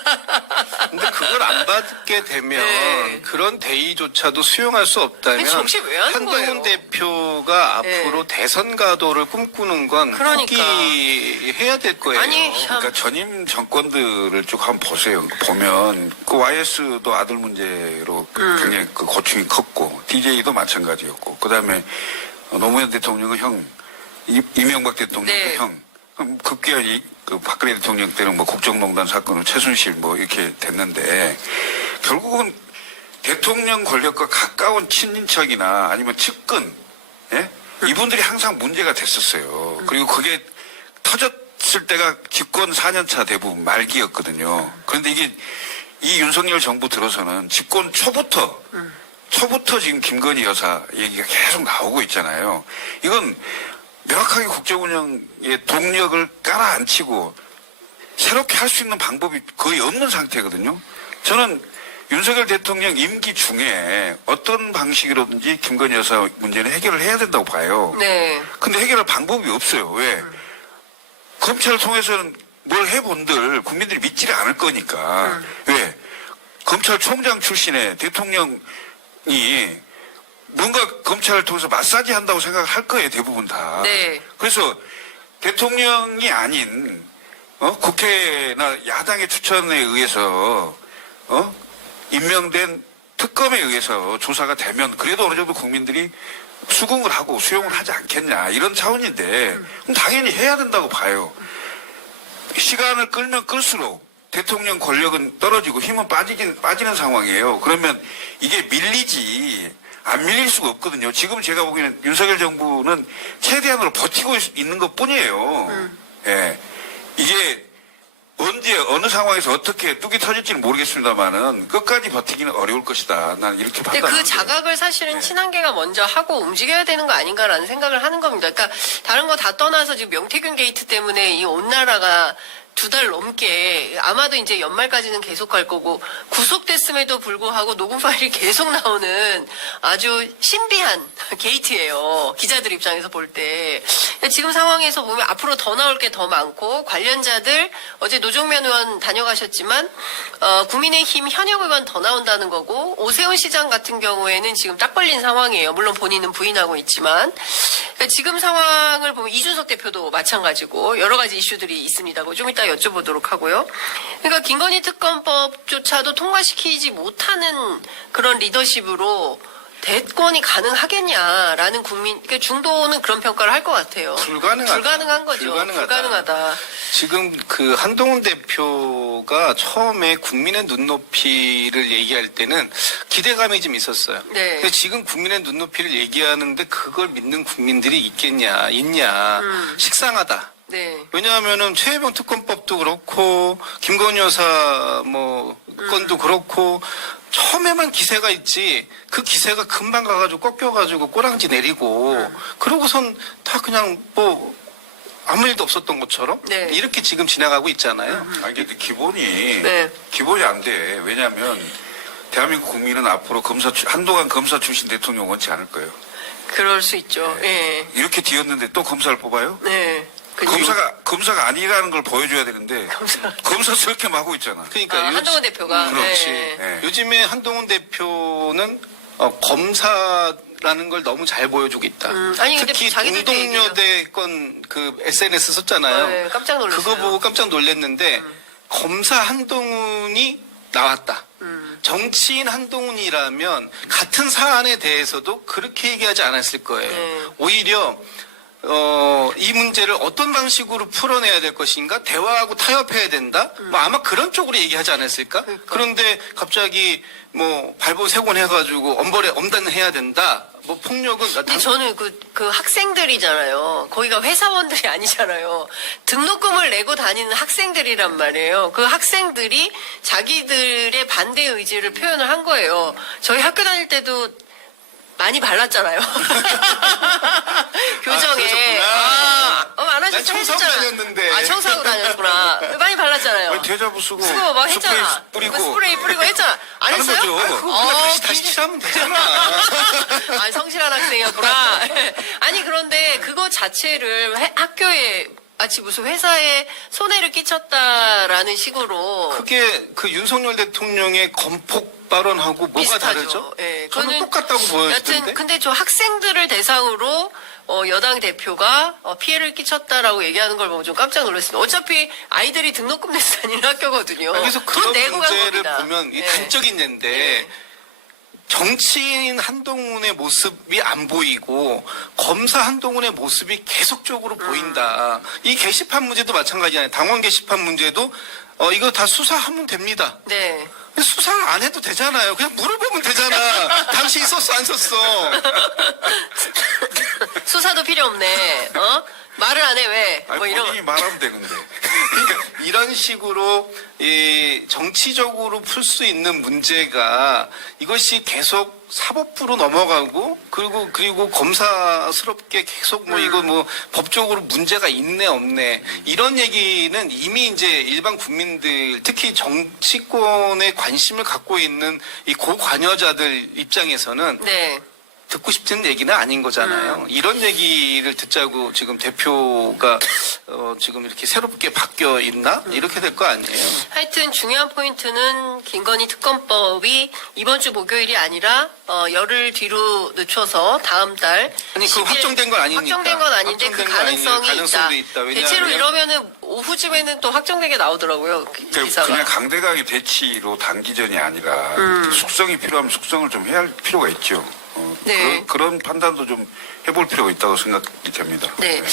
근데 그걸 안 받게 되면 네. 그런 대의조차도 수용할 수 없다면 아니, 정치 왜 하는 한동훈 거예요? 대표가 네. 앞으로 대선 가도를 꿈꾸는 건 그러니까. 포기해야 될 거예요. 아니, 참. 그러니까 전임 정권들을 쭉 한번 보세요. 보면 그 YS도 아들 문제로 굉장히 그 고충이 컸고 DJ도 마찬가지였고 그다음에 노무현 대통령은 형, 이명박 대통령도 네. 형. 그럼 급기야 그 박근혜 대통령 때는 뭐 국정농단 사건으로 최순실 뭐 이렇게 됐는데 결국은 대통령 권력과 가까운 친인척이나 아니면 측근, 예? 이분들이 항상 문제가 됐었어요. 그리고 그게 터졌을 때가 집권 4년차 대부분 말기였거든요. 그런데 이게 이 윤석열 정부 들어서는 집권 초부터 지금 김건희 여사 얘기가 계속 나오고 있잖아요. 이건 명확하게 국정운영의 동력을 깔아앉히고 새롭게 할 수 있는 방법이 거의 없는 상태거든요. 저는 윤석열 대통령 임기 중에 어떤 방식으로든지 김건희 여사 문제는 해결을 해야 된다고 봐요. 네. 근데 해결할 방법이 없어요. 왜? 검찰을 통해서는 뭘 해본들 국민들이 믿지를 않을 거니까. 왜? 검찰총장 출신의 대통령이 뭔가 검찰을 통해서 마사지 한다고 생각할 거예요. 대부분 다. 네. 그래서 대통령이 아닌 국회나 야당의 추천에 의해서 임명된 특검에 의해서 조사가 되면 그래도 어느 정도 국민들이 수긍을 하고 수용을 하지 않겠냐 이런 차원인데 그럼 당연히 해야 된다고 봐요. 시간을 끌면 끌수록 대통령 권력은 떨어지고 힘은 빠지는 상황이에요. 그러면 이게 밀리지 안 밀릴 수가 없거든요. 지금 제가 보기에는 윤석열 정부는 최대한으로 버티고 있는 것 뿐이에요. 예. 이게 언제 어느 상황에서 어떻게 뚝이 터질지는 모르겠습니다만은 끝까지 버티기는 어려울 것이다. 나는 이렇게 근데 판단합니다. 그 자각을 사실은 네. 친한계가 먼저 하고 움직여야 되는 거 아닌가라는 생각을 하는 겁니다. 그러니까 다른 거 다 떠나서 지금 명태균 게이트 때문에 이 온 나라가 2달 넘게 아마도 이제 연말까지는 계속 갈 거고 구속됐음에도 불구하고 녹음 파일이 계속 나오는 아주 신비한 게이트예요. 기자들 입장에서 볼 때. 지금 상황에서 보면 앞으로 더 나올 게 더 많고 관련자들 어제 노종면 의원 다녀가셨지만 국민의힘 현역 의원 더 나온다는 거고 오세훈 시장 같은 경우에는 지금 딱 걸린 상황이에요. 물론 본인은 부인하고 있지만 그러니까 지금 상황을 보면 이준석 대표도 마찬가지고 여러 가지 이슈들이 있습니다. 좀 이따 여쭤보도록 하고요. 그러니까 김건희 특검법조차도 통과시키지 못하는 그런 리더십으로 대권이 가능하겠냐라는 그러니까 중도는 그런 평가를 할 것 같아요. 불가능한 거죠. 불가능하다. 지금 그 한동훈 대표가 처음에 국민의 눈높이를 얘기할 때는 기대감이 좀 있었어요. 네. 근데 지금 국민의 눈높이를 얘기하는데 그걸 믿는 국민들이 있냐, 식상하다. 네. 왜냐하면은 최혜병 특검법도 그렇고 김건희 여사 건도 그렇고 처음에만 기세가 있지 그 기세가 금방 가가지고 꺾여가지고 꼬랑지 내리고 그러고선 다 그냥 아무 일도 없었던 것처럼 네. 이렇게 지금 지나가고 있잖아요. 아니 근데 기본이 네. 안 돼. 왜냐하면 대한민국 국민은 앞으로 한동안 검사 출신 대통령 원치 않을 거예요. 그럴 수 있죠. 예. 이렇게 뒤었는데 또 검사를 뽑아요? 네. 검사가 아니라는 걸 보여줘야 되는데 검사스럽게 하고 있잖아. 그러니까 한동훈 대표가. 그렇지. 네. 네. 요즘에 한동훈 대표는 검사라는 걸 너무 잘 보여주고 있다. 아니, 근데 특히 자기들도 동동여대 건 그 SNS 썼잖아요. 네, 깜짝 놀랐어요. 그거 보고 깜짝 놀랐는데 검사 한동훈이 나왔다. 정치인 한동훈이라면 같은 사안에 대해서도 그렇게 얘기하지 않았을 거예요. 네. 오히려 이 문제를 어떤 방식으로 풀어내야 될 것인가? 대화하고 타협해야 된다? 아마 그런 쪽으로 얘기하지 않았을까? 그러니까. 그런데 갑자기 발보세곤해가지고 엄단해야 된다? 폭력은 근데 저는 그 학생들이잖아요. 거기가 회사원들이 아니잖아요. 등록금을 내고 다니는 학생들이란 말이에요. 그 학생들이 자기들의 반대 의지를 표현을 한 거예요. 저희 학교 다닐 때도 많이 발랐잖아요. 교정에. 안 하셨어요? 난 청소하고 다녔는데. 청소하고 다녔구나. 많이 발랐잖아요. 아니, 대자보 쓰고 수고 막 했잖아. 스프레이 뿌리고 스프레이 뿌리고 했잖아. 안 하는 했어요? 거죠. 그거 다시 칠하면 되잖아. 성실한 학생이었구나. 아니, 그런데 그거 자체를 학교에 마치 무슨 회사에 손해를 끼쳤다라는 식으로. 그게 그 윤석열 대통령의 건폭 발언하고 뭐가 비슷하죠. 다르죠? 예, 저는 그거는 똑같다고 보여지던데. 여튼 근데 저 학생들을 대상으로 여당 대표가 피해를 끼쳤다라고 얘기하는 걸 보고 좀 깜짝 놀랐습니다. 어차피 아이들이 등록금 내서 다니는 학교거든요. 그래서 돈 그런 내고 간 문제를 겁니다. 보면 이 예. 단적인 예인데 예. 정치인 한동훈의 모습이 안 보이고 검사 한동훈의 모습이 계속적으로 보인다. 이 게시판 문제도 마찬가지잖아요. 당원 게시판 문제도 이거 다 수사하면 됩니다. 네. 수사 안 해도 되잖아요. 그냥 물어보면 되잖아. 당신이 썼어 안 썼어. 수사도 필요 없네. 말을 안 해 왜? 아니, 뭐 이런. 본인이 말하면 되는데. 그러니까 이런 식으로 정치적으로 풀 수 있는 문제가 이것이 계속 사법부로 넘어가고 그리고 검사스럽게 계속 뭐 이거 뭐 법적으로 문제가 있네 없네 이런 얘기는 이미 이제 일반 국민들 특히 정치권에 관심을 갖고 있는 이 고관여자들 입장에서는 네. 듣고 싶은 얘기는 아닌 거잖아요. 이런 얘기를 듣자고 지금 대표가 지금 이렇게 새롭게 바뀌어 있나? 이렇게 될 거 아니에요. 하여튼 중요한 포인트는 김건희 특검법이 이번 주 목요일이 아니라 열흘 뒤로 늦춰서 다음 달 아니 그 10일 확정된 건 아니니까. 확정된 건 아닌데 그 확정된 건 아니니까 가능성이 가능성도 있다. 있다. 왜냐하면 대체로 이러면은 오후쯤에는 또 확정되게 나오더라고요. 기사가. 그냥 강대강의 대치로 단기전이 아니라 숙성이 필요하면 숙성을 좀 해야 할 필요가 있죠. 네. 그런 판단도 좀 해볼 필요가 있다고 생각이 됩니다. 네.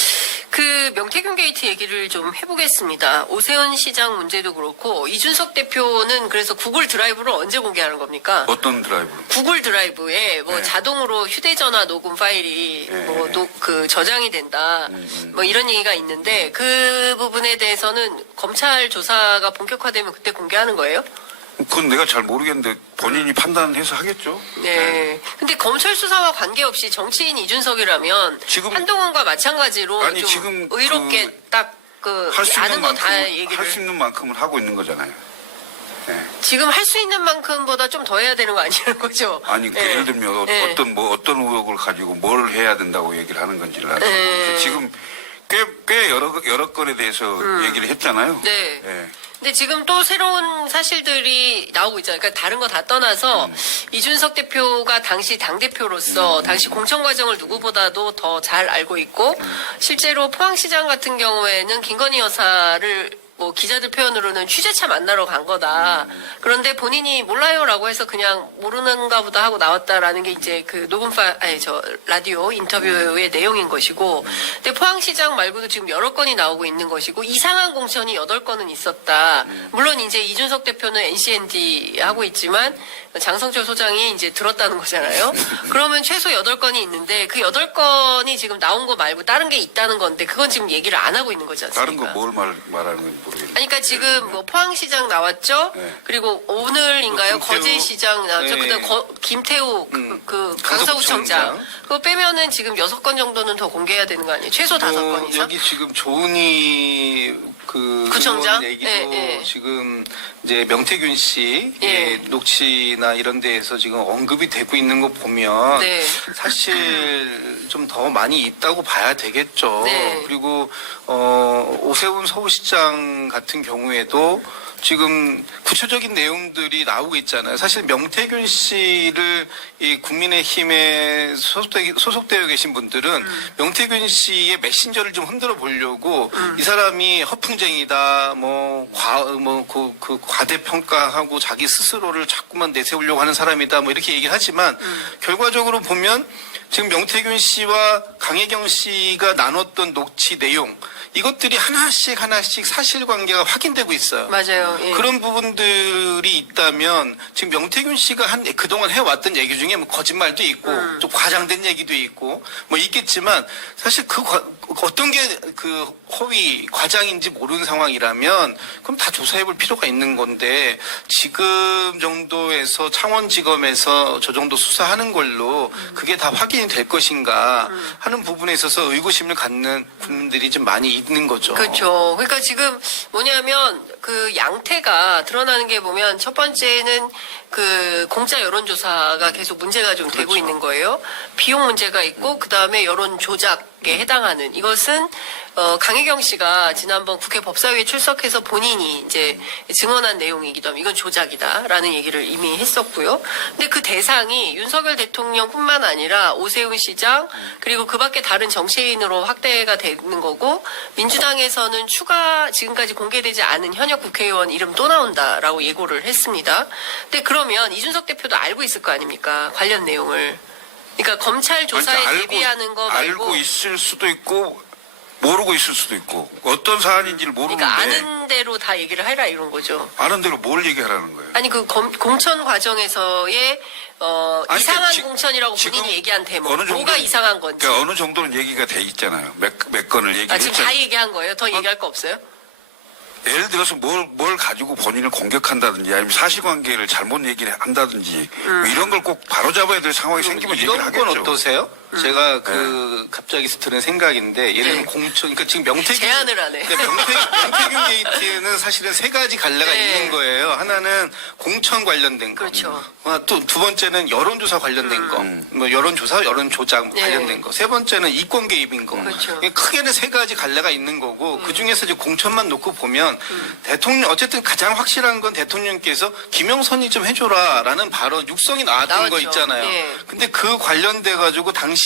그 명태균 게이트 얘기를 좀 해보겠습니다. 오세훈 시장 문제도 그렇고 이준석 대표는 그래서 구글 드라이브를 언제 공개하는 겁니까? 어떤 드라이브? 구글 드라이브에 뭐 네. 자동으로 휴대전화 녹음 파일이 네. 뭐 그 저장이 된다 뭐 이런 얘기가 있는데 그 부분에 대해서는 검찰 조사가 본격화되면 그때 공개하는 거예요? 그건 내가 잘 모르겠는데 본인이 판단해서 하겠죠. 네. 근데 검찰 수사와 관계없이 정치인 이준석이라면 지금- 한동훈과 마찬가지로 아니, 좀 지금 의롭게 그 딱 그 할 수 아는 있는 거 다 만큼 얘기를 할 수 있는 만큼은 하고 있는 거잖아요. 네. 지금 할 수 있는 만큼보다 좀 더 해야 되는 거 아니냐는 거죠. 아니 네. 예를 들면 네. 어떤 의혹을 가지고 뭘 해야 된다고 얘기를 하는 건지를 알수 네. 있고 지금 꽤 여러 건에 대해서 얘기를 했잖아요. 네. 네. 근데 지금 또 새로운 사실들이 나오고 있잖아요. 그러니까 다른 거 다 떠나서 이준석 대표가 당시 당대표로서 당시 공천 과정을 누구보다도 더 잘 알고 있고 실제로 포항시장 같은 경우에는 김건희 여사를 뭐 기자들 표현으로는 취재차 만나러 간 거다. 그런데 본인이 몰라요라고 해서 그냥 모르는가 보다 하고 나왔다라는 게 이제 그 라디오 인터뷰의 내용인 것이고. 근데 포항시장 말고도 지금 여러 건이 나오고 있는 것이고 이상한 공천이 8건은 있었다. 물론 이제 이준석 대표는 NCND 하고 있지만 장성철 소장이 이제 들었다는 거잖아요. 그러면 최소 8건이 있는데 그 8건이 지금 나온 거 말고 다른 게 있다는 건데 그건 지금 얘기를 안 하고 있는 거지 않습니까? 다른 거 뭘 말하는 건지 모르겠는데. 아니, 그러니까 지금 뭐 포항시장 나왔죠. 네. 그리고 오늘인가요? 김태우. 거제시장 나왔죠. 네. 그다음 김태우 그 강서구청장. 강서구청장. 그거 빼면은 지금 6건 정도는 더 공개해야 되는 거 아니에요? 최소 5건 이상? 여기 지금 조은희 그 구청장? 의원 얘기도 예, 예. 지금 이제 명태균 씨 예. 녹취나 이런 데에서 지금 언급이 되고 있는 거 보면 네. 사실 좀 더 많이 있다고 봐야 되겠죠. 네. 그리고 오세훈 서울시장 같은 경우에도 지금 구체적인 내용들이 나오고 있잖아요. 사실 명태균 씨를 이 국민의힘에 소속되어 계신 분들은 명태균 씨의 메신저를 좀 흔들어 보려고 이 사람이 허풍쟁이다, 그 과대평가하고 자기 스스로를 자꾸만 내세우려고 하는 사람이다, 뭐 이렇게 얘기를 하지만 결과적으로 보면 지금 명태균 씨와 강혜경 씨가 나눴던 녹취 내용 이것들이 하나씩 사실관계가 확인되고 있어요. 맞아요. 예. 그런 부분들이 있다면 지금 명태균 씨가 그동안 해왔던 얘기 중에 뭐 거짓말도 있고 좀 과장된 얘기도 있고 뭐 있겠지만 사실 어떤 게 그 허위 과장인지 모르는 상황이라면 그럼 다 조사해볼 필요가 있는 건데 지금 정도에서 창원지검에서 저 정도 수사하는 걸로 그게 다 확인이 될 것인가 하는 부분에 있어서 의구심을 갖는 국민들이 좀 많이 있는 거죠. 그렇죠. 그러니까 지금 뭐냐면 그 양태가 드러나는 게 보면 첫 번째는 그 공짜 여론조사가 계속 문제가 좀 되고 그렇죠. 있는 거예요. 비용 문제가 있고 그 다음에 여론 조작에 해당하는 이것은 강혜경 씨가 지난번 국회 법사위에 출석해서 본인이 이제 증언한 내용이기도 하면 이건 조작이다라는 얘기를 이미 했었고요. 근데 그 대상이 윤석열 대통령뿐만 아니라 오세훈 시장 그리고 그 밖에 다른 정치인으로 확대가 되는 거고 민주당에서는 추가 지금까지 공개되지 않은 현역 국회의원 이름 또 나온다라고 예고를 했습니다. 근데 그러면 이준석 대표도 알고 있을 거 아닙니까? 관련 내용을. 그러니까 검찰 조사에 대비하는 거 말고 알고 있을 수도 있고 모르고 있을 수도 있고 어떤 사안인지를 모르는데 그러니까 아는 대로 다 얘기를 하라 이런 거죠. 아는 대로 뭘 얘기하라는 거예요. 아니 그 공천 과정에서의 아니, 이상한 지- 공천이라고 지금 본인이 얘기한 대목 어느 정도- 뭐가 이상한 건지. 그러니까 어느 정도는 얘기가 돼 있잖아요. 몇 건을 아, 지금 얘기했잖아요. 다 얘기한 거예요? 더 얘기할 거 없어요? 예를 들어서 뭘 가지고 본인을 공격한다든지 아니면 사실관계를 잘못 얘기를 한다든지 이런 걸 꼭 바로잡아야 될 상황이 생기면 얘기를 이런 하겠죠. 건 어떠세요? 제가 갑자기 드는 생각인데 예를 들면 네. 공천 그러니까 지금 명태균 제안을 하네. 그러니까 명태균 게이트는 사실은 세 가지 갈래가 네. 있는 거예요. 하나는 공천 관련된 거. 그렇죠. 또 두 번째는 여론조사 관련된 거. 뭐 여론조사, 여론조작 네. 관련된 거. 세 번째는 이권 개입인 거. 그렇죠. 크게는 세 가지 갈래가 있는 거고 그 중에서 이제 공천만 놓고 보면 대통령 어쨌든 가장 확실한 건 대통령께서 김영선이 좀 해줘라라는 발언 육성이 나왔던 나왔죠. 거 있잖아요. 네. 근데 그 관련돼 가지고 당시에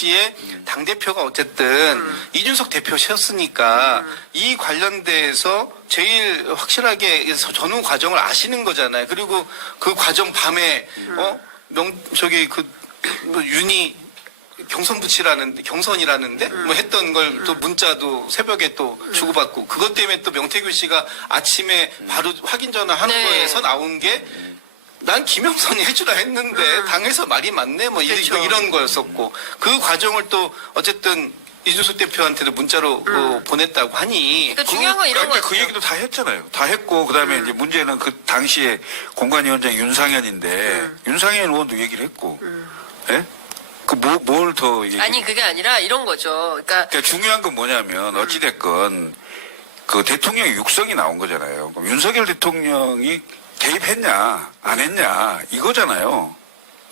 당 대표가 어쨌든 이준석 대표셨으니까 이 관련돼서 제일 확실하게 전후 과정을 아시는 거잖아요. 그리고 그 과정 밤에 뭐 윤희 경선 붙이라는데 경선이라는데 뭐 했던 걸 또 문자도 새벽에 또 주고받고 그것 때문에 또 명태균 씨가 아침에 바로 확인 전화하는 네. 거에서 나온 게 난 김영선이 해주라 했는데 당에서 말이 맞네 뭐 그렇죠. 이런 거였었고 그 과정을 또 어쨌든 이준석 대표한테도 문자로 보냈다고 하니 그러니까 중요한 건 이런 그러니까 거죠. 그 얘기도 다 했잖아요. 다 했고 그다음에 이제 문제는 그 당시에 공관위원장 윤상현인데 윤상현 의원도 얘기를 했고, 예? 그 뭘 더 얘기? 아니 그게 아니라 이런 거죠. 그러니까 중요한 건 뭐냐면 어찌 됐건 그 대통령 육성이 나온 거잖아요. 그럼 윤석열 대통령이 개입했냐 안 했냐 이거잖아요.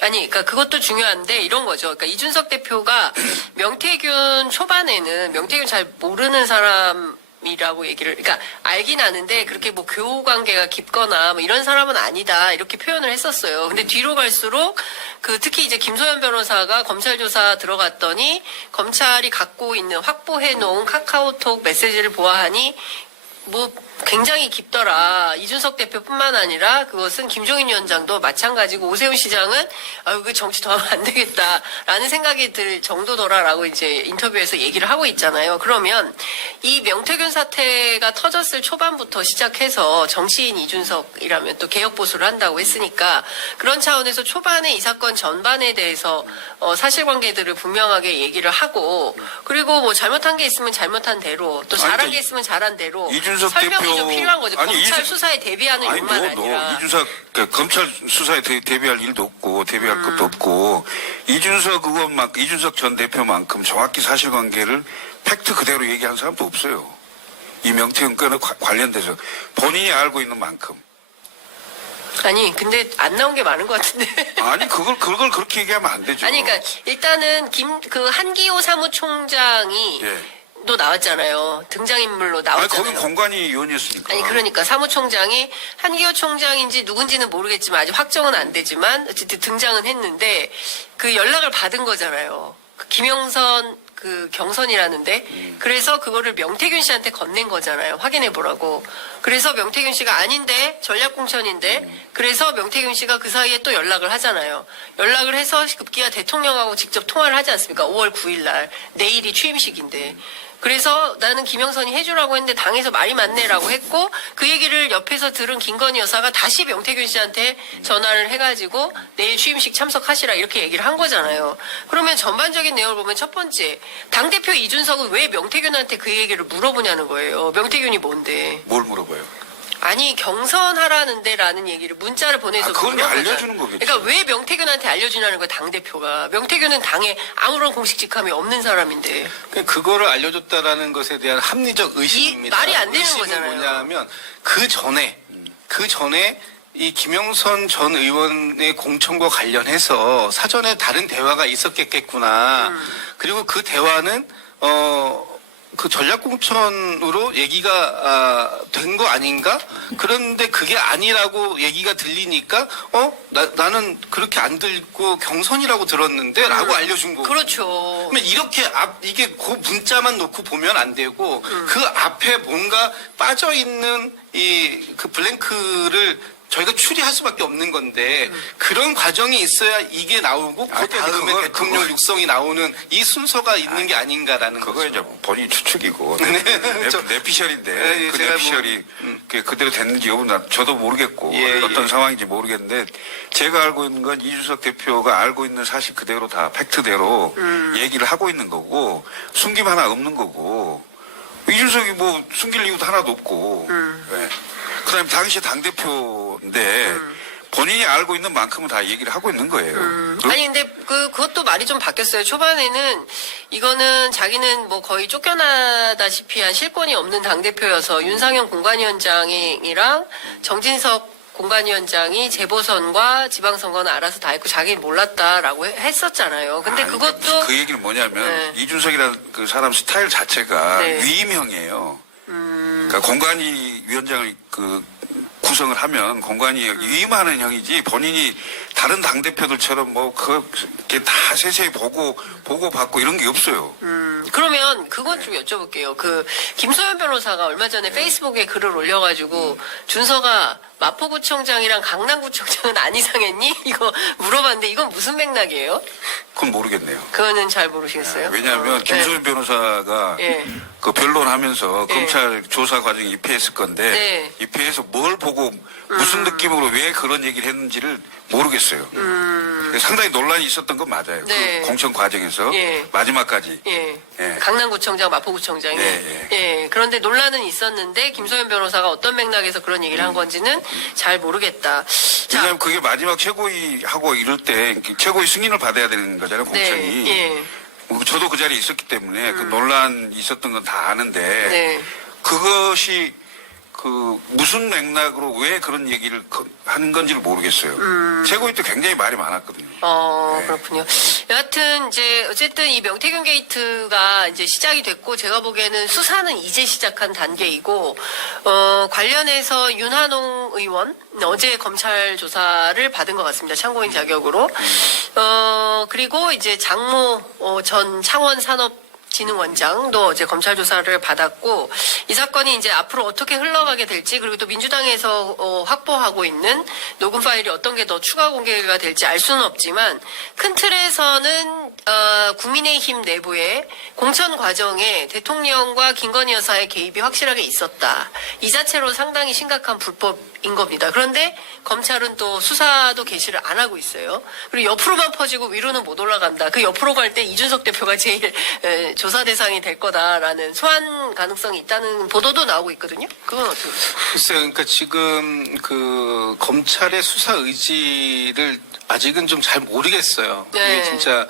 아니, 그러니까 그것도 중요한데 이런 거죠. 그러니까 이준석 대표가 명태균 초반에는 명태균 잘 모르는 사람이라고 얘기를, 그러니까 알긴 아는데 그렇게 뭐 교우 관계가 깊거나 뭐 이런 사람은 아니다 이렇게 표현을 했었어요. 근데 뒤로 갈수록 그 특히 이제 김소연 변호사가 검찰 조사 들어갔더니 검찰이 갖고 있는 확보해 놓은 카카오톡 메시지를 보아하니 뭐 굉장히 깊더라. 이준석 대표뿐만 아니라 그것은 김종인 위원장도 마찬가지고 오세훈 시장은 아유 그 정치 더 하면 안 되겠다라는 생각이 들 정도더라라고 이제 인터뷰에서 얘기를 하고 있잖아요. 그러면 이 명태균 사태가 터졌을 초반부터 시작해서 정치인 이준석이라면 또 개혁 보수를 한다고 했으니까 그런 차원에서 초반에 이 사건 전반에 대해서 사실관계들을 분명하게 얘기를 하고 그리고 뭐 잘못한 게 있으면 잘못한 대로 또 잘한 아니, 게 있으면 잘한 대로 이준석 설명이 좀 대표- 필요한 거죠. 아니, 검찰 이준- 수사에 대비하는 욕만 아니라. 이준석 검찰 수사에 대비할 일도 없고 대비할 것도 없고 이준석 전 대표만큼 정확히 사실관계를 팩트 그대로 얘기한 사람도 없어요. 이 명태균 건에 관련돼서 본인이 알고 있는 만큼. 아니 근데 안 나온 게 많은 것 같은데. 아니 그걸 그렇게 얘기하면 안 되죠. 아니 그러니까 일단은 그 한기호 사무총장이 예. 또 나왔잖아요. 등장인물로 아니 나왔잖아요. 거기 공관위원이었으니까. 아니 그러니까 사무총장이 한기호 총장인지 누군지는 모르겠지만 아직 확정은 안 되지만 어쨌든 등장은 했는데 그 연락을 받은 거잖아요. 그 김영선 그 경선이라는데 그래서 그거를 명태균 씨한테 건넨 거잖아요. 확인해 보라고. 그래서 명태균 씨가 아닌데 전략공천인데 그래서 명태균 씨가 그 사이에 또 연락을 하잖아요. 연락을 해서 급기야 대통령하고 직접 통화를 하지 않습니까? 5월 9일 날 내일이 취임식인데 그래서 나는 김영선이 해주라고 했는데 당에서 말이 많네라고 했고 그 얘기를 옆에서 들은 김건희 여사가 다시 명태균 씨한테 전화를 해가지고 내일 취임식 참석하시라 이렇게 얘기를 한 거잖아요. 그러면 전반적인 내용을 보면 첫 번째 당대표 이준석은 왜 명태균한테 그 얘기를 물어보냐는 거예요. 명태균이 뭔데. 뭘 물어봐요? 아니 경선하라는데 라는 얘기를 문자를 보내서 그건 물어보잖아요. 알려주는 거겠지. 그러니까 왜 명태균한테 알려주냐는 거야 당대표가. 명태균은 당에 아무런 공식 직함이 없는 사람인데. 그거를 알려줬다라는 것에 대한 합리적 의심입니다. 말이 안 되는 의심은 거잖아요. 뭐냐면 그 전에 이 김영선 전 의원의 공천과 관련해서 사전에 다른 대화가 있었겠구나. 그리고 그 대화는 그 전략공천으로 얘기가 된 거 아닌가? 그런데 그게 아니라고 얘기가 들리니까 나는 그렇게 안 들고 경선이라고 들었는데 라고 알려준 거고. 그렇죠. 그러면 이렇게 이게 그 문자만 놓고 보면 안 되고 그 앞에 뭔가 빠져 있는 그 블랭크를 저희가 추리할 수밖에 없는 건데 그런 과정이 있어야 이게 나오고 그 아니, 다음에 대통령 육성이 나오는 이 순서가 있는 게 아닌가라는 그거 거죠. 이제 본인 추측이고 저- 내피셜인데 네, 그 제가 내피셜이 그대로 됐는지 여부는 저도 모르겠고 예, 어떤 예. 상황인지 모르겠는데 제가 알고 있는 건 이준석 대표가 알고 있는 사실 그대로 다 팩트대로 얘기를 하고 있는 거고 숨김 하나 없는 거고 이준석이 뭐 숨길 이유도 하나도 없고. 예. 그다음에 당시 당대표인데 본인이 알고 있는 만큼은 다 얘기를 하고 있는 거예요. 아니 근데 그것도 말이 좀 바뀌었어요. 초반에는 이거는 자기는 뭐 거의 쫓겨나다시피 한 실권이 없는 당대표여서 윤상현 공관위원장이랑 정진석 공관위원장이 재보선과 지방선거는 알아서 다 했고 자기는 몰랐다라고 했었잖아요. 근데 아니, 그것도 그 얘기는 뭐냐면 네. 이준석이라는 그 사람 스타일 자체가 네. 위임형이에요. 그러니까 공관위 위원장을 구성을 하면 공관위 위임하는 형이지 본인이 다른 당 대표들처럼 뭐 그게 다 세세히 보고 받고 이런 게 없어요. 그러면 그건 좀 여쭤볼게요. 김소연 변호사가 얼마 전에 페이스북에 글을 올려가지고 준서가 마포구청장이랑 강남구청장은 안 이상했니? 이거 물어봤는데 이건 무슨 맥락이에요? 그건 모르겠네요. 그거는 잘 모르시겠어요? 왜냐하면 김소연 변호사가 예. 그 변론하면서 예. 검찰 조사 과정에 입회했을 건데 네. 입회해서 뭘 보고 무슨 느낌으로 왜 그런 얘기를 했는지를 모르겠어요. 상당히 논란이 있었던 건 맞아요. 네. 그 공천 과정에서 예. 마지막까지. 예. 예. 강남구청장, 마포구청장이. 예, 예. 그런데 논란은 있었는데 김소연 변호사가 어떤 맥락에서 그런 얘기를 한 건지는 잘 모르겠다. 자, 왜냐하면 그게 마지막 최고위하고 이럴 때 최고위 승인을 받아야 되는 거잖아요, 공천이. 네. 예. 저도 그 자리에 있었기 때문에 그 논란 있었던 건 다 아는데 네. 그것이 무슨 맥락으로 왜 그런 얘기를 하는 건지를 모르겠어요. 최고위 때 굉장히 말이 많았거든요. 네. 그렇군요. 여하튼, 어쨌든 이 명태균 게이트가 이제 시작이 됐고, 제가 보기에는 수사는 이제 시작한 단계이고, 관련해서 윤한홍 의원, 어제 검찰 조사를 받은 것 같습니다. 참고인 자격으로. 그리고 이제 장모 전 창원산업진흥원장도 어제 검찰 조사를 받았고 이 사건이 이제 앞으로 어떻게 흘러가게 될지 그리고 또 민주당에서 확보하고 있는 녹음 파일이 어떤 게 더 추가 공개가 될지 알 수는 없지만 큰 틀에서는 국민의힘 내부에 공천 과정에 대통령과 김건희 여사의 개입이 확실하게 있었다. 이 자체로 상당히 심각한 불법인 겁니다. 그런데 검찰은 또 수사도 개시를 안 하고 있어요. 그리고 옆으로만 퍼지고 위로는 못 올라간다. 그 옆으로 갈 때 이준석 대표가 제일 조사 대상이 될 거다라는 소환 가능성이 있다는 보도도 나오고 있거든요. 그건 어떻게 보세요? 글쎄요, 그러니까 지금 검찰의 수사 의지를 아직은 좀 잘 모르겠어요. 네. 이게 진짜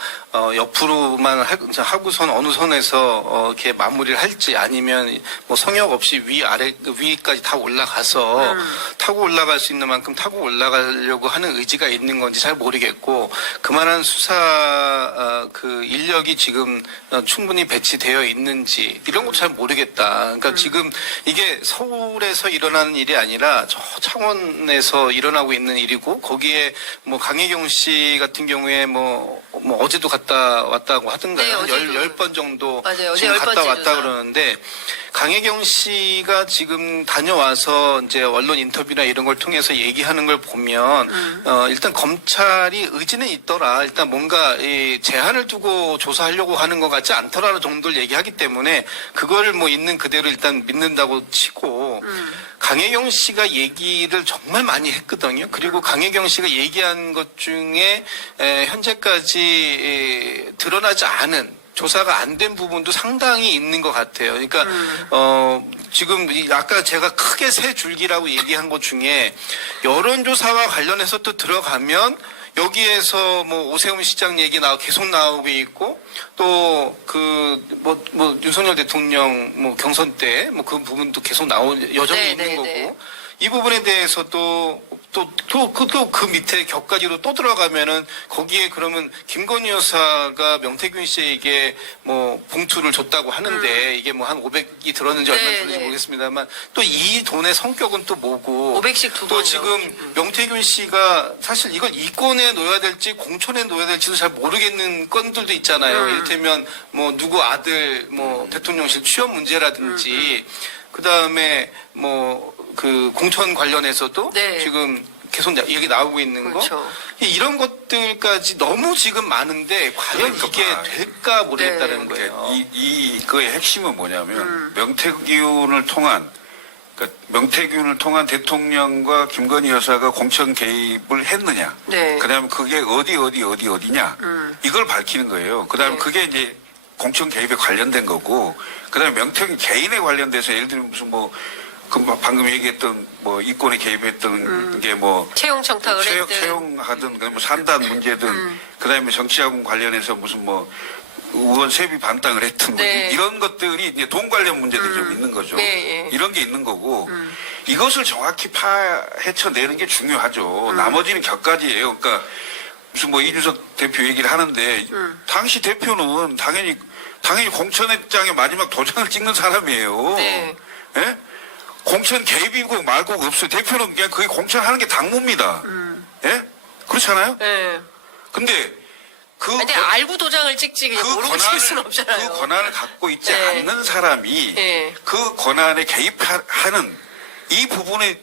옆으로만 하고선 어느 선에서 이렇게 마무리를 할지 아니면 뭐 성역 없이 위까지 다 올라가서 타고 올라갈 수 있는 만큼 타고 올라가려고 하는 의지가 있는 건지 잘 모르겠고 그만한 수사 인력이 지금 충분히 배치되어 있는지 이런 것도 잘 모르겠다. 그러니까 지금 이게 서울에서 일어나는 일이 아니라 저 창원에서 일어나고 있는 일이고 거기에 뭐 강혜경 씨 같은 경우에 뭐 어제도 갔다 왔다고 하던가요? 네, 한 어제도. 10번 정도 맞아요. 어제 지금 10 갔다 번째 왔다 조사. 그러는데 강혜경 씨가 지금 다녀와서 이제 언론 인터뷰나 이런 걸 통해서 얘기하는 걸 보면 일단 검찰이 의지는 있더라. 일단 뭔가 이 제한을 두고 조사하려고 하는 것 같지 않더라는 정도를 얘기하기 때문에 그거를 뭐 있는 그대로 일단 믿는다고 치고 강혜경 씨가 얘기를 정말 많이 했거든요. 그리고 강혜경 씨가 얘기한 것 중에 현재까지 드러나지 않은 조사가 안 된 부분도 상당히 있는 것 같아요. 그러니까 지금 아까 제가 크게 세 줄기라고 얘기한 것 중에 여론조사와 관련해서 또 들어가면 여기에서 뭐 오세훈 시장 얘기 계속 나오고 있고 또 윤석열 대통령 뭐 경선 때 뭐 그 부분도 계속 여전히 있는 거고 이 부분에 대해서도 그 밑에 격까지로 또 들어가면은 거기에 그러면 김건희 여사가 명태균 씨에게 뭐 봉투를 줬다고 하는데 이게 뭐 한 500이 들었는지 얼마 들었는지 모르겠습니다만 또 이 돈의 성격은 또 뭐고 500씩 두 또 번. 지금 명태균 씨가 사실 이걸 이권에 놓아야 될지 공천에 놓아야 될지도 잘 모르겠는 건들도 있잖아요. 이를테면 뭐 누구 아들 뭐 대통령실 취업 문제라든지 그 다음에 뭐 공천 관련해서도 네. 지금 계속 얘기 나오고 있는 그렇죠. 거 이런 것들까지 너무 지금 많은데 과연 그러니까 이게 될까 모르겠다는 네. 거예요. 그의 핵심은 뭐냐면 명태균을 통한 대통령과 김건희 여사가 공천 개입을 했느냐. 네. 그다음에 그게 어디냐. 이걸 밝히는 거예요. 그다음에 네. 그게 이제 공천 개입에 관련된 거고, 그다음에 명태균 개인에 관련돼서 예를 들면 무슨 뭐 방금 얘기했던 뭐 이권에 개입했던 게 뭐 채용 청탁을 했든 채용하든 뭐 산단 문제든 그다음에 정치자금 관련해서 무슨 뭐 의원 세비 반땅을 했든 뭐 네. 이런 것들이 이제 돈 관련 문제들이 좀 있는 거죠. 네, 예. 이런 게 있는 거고 이것을 정확히 파헤쳐내는 게 중요하죠. 나머지는 격가지예요. 그러니까 무슨 뭐 이준석 대표 얘기를 하는데 당시 대표는 당연히 공천장의 마지막 도장을 찍는 사람이에요. 네. 예? 공천 개입이고 말고 없어요. 대표는 그냥 그게 공천하는 게 당무입니다. 예? 그렇잖아요? 네. 근데 근데 알고 도장을 찍지 그냥 모르고 찍을 수는 없잖아요. 그 권한을 갖고 있지 네. 않는 사람이 네. 그 권한에 개입하는 이 부분에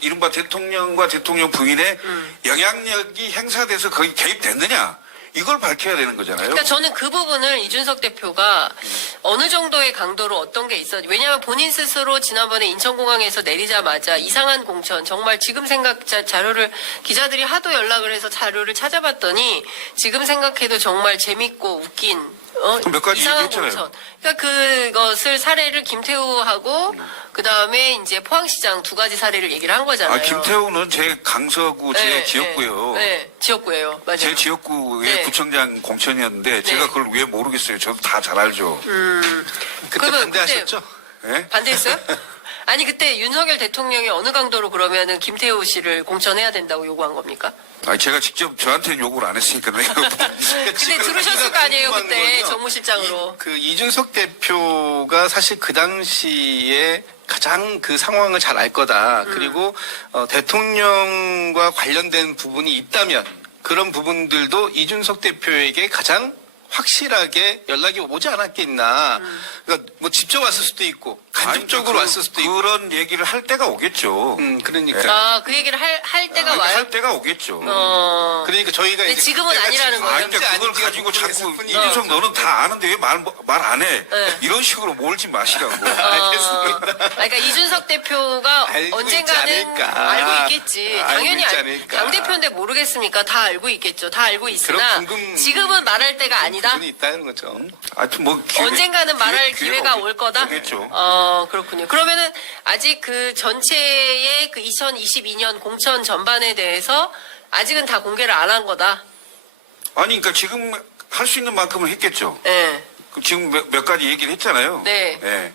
이른바 대통령과 대통령 부인의 영향력이 행사돼서 거기 개입됐느냐 이걸 밝혀야 되는 거잖아요. 그러니까 저는 그 부분을 이준석 대표가 어느 정도의 강도로 어떤 게 있었. 왜냐하면 본인 스스로 지난번에 인천공항에서 내리자마자 이상한 공천 정말 지금 자료를 기자들이 하도 연락을 해서 자료를 찾아봤더니 지금 생각해도 정말 재밌고 웃긴 몇 가지 이상한 얘기했잖아요. 공천. 그러니까 그것을 사례를 김태우하고 그 다음에 이제 포항시장 두 가지 사례를 얘기를 한 거잖아요. 김태우는 제 강서구 제 지역구요. 네, 지역구예요. 맞아요. 제 지역구의 네. 구청장 공천이었는데 제가 그걸 왜 모르겠어요. 저도 다 잘 알죠. 그때 그러면 반대하셨죠? 예? 반대했어요? 아니 그때 윤석열 대통령이 어느 강도로 그러면은 김태우 씨를 공천해야 된다고 요구한 겁니까? 아니 제가 직접 저한테는 요구를 안 했으니까 내가 근데 들으셨을 거 아니에요 그때 정무실장으로. 그 이준석 대표가 사실 그 당시에 가장 그 상황을 잘 알 거다. 그리고 대통령과 관련된 부분이 있다면 그런 부분들도 이준석 대표에게 가장 확실하게 연락이 오지 않았겠나. 그러니까 뭐 직접 왔을 수도 있고 간접적으로 왔을 수도 있고. 그런 얘기를 할 때가 오겠죠. 그러니까. 아, 그 얘기를 할 때가 와요? 할 때가 오겠죠. 그러니까 저희가 근데 이제 지금은 그때가 아니라는 지금 거예요? 그러니까 그걸 아닌지가 가지고 자꾸 궁금했을 뿐이에요. 이준석 너는 다 아는데 왜 말 안 해? 네. 이런 식으로 몰지 마시라고. 알겠습니다. 그러니까 이준석 대표가 알고 언젠가는 있지 않을까. 알고 있겠지. 알고 당연히 있지 않을까. 당 대표인데 모르겠습니까? 다 알고 있겠죠. 다 알고 있으나 그런 지금은 말할 때가 아니다. 부분이 있다는 거죠. 하여튼 뭐 언젠가는 말할 기회가 올 거다. 오겠죠. 그렇군요. 그러면은 아직 그 전체의 그 2022년 공천 전반에 대해서 아직은 다 공개를 안 한 거다. 아니 그러니까 지금 할 수 있는 만큼은 했겠죠. 네. 지금 몇 가지 얘기를 했잖아요. 네. 예.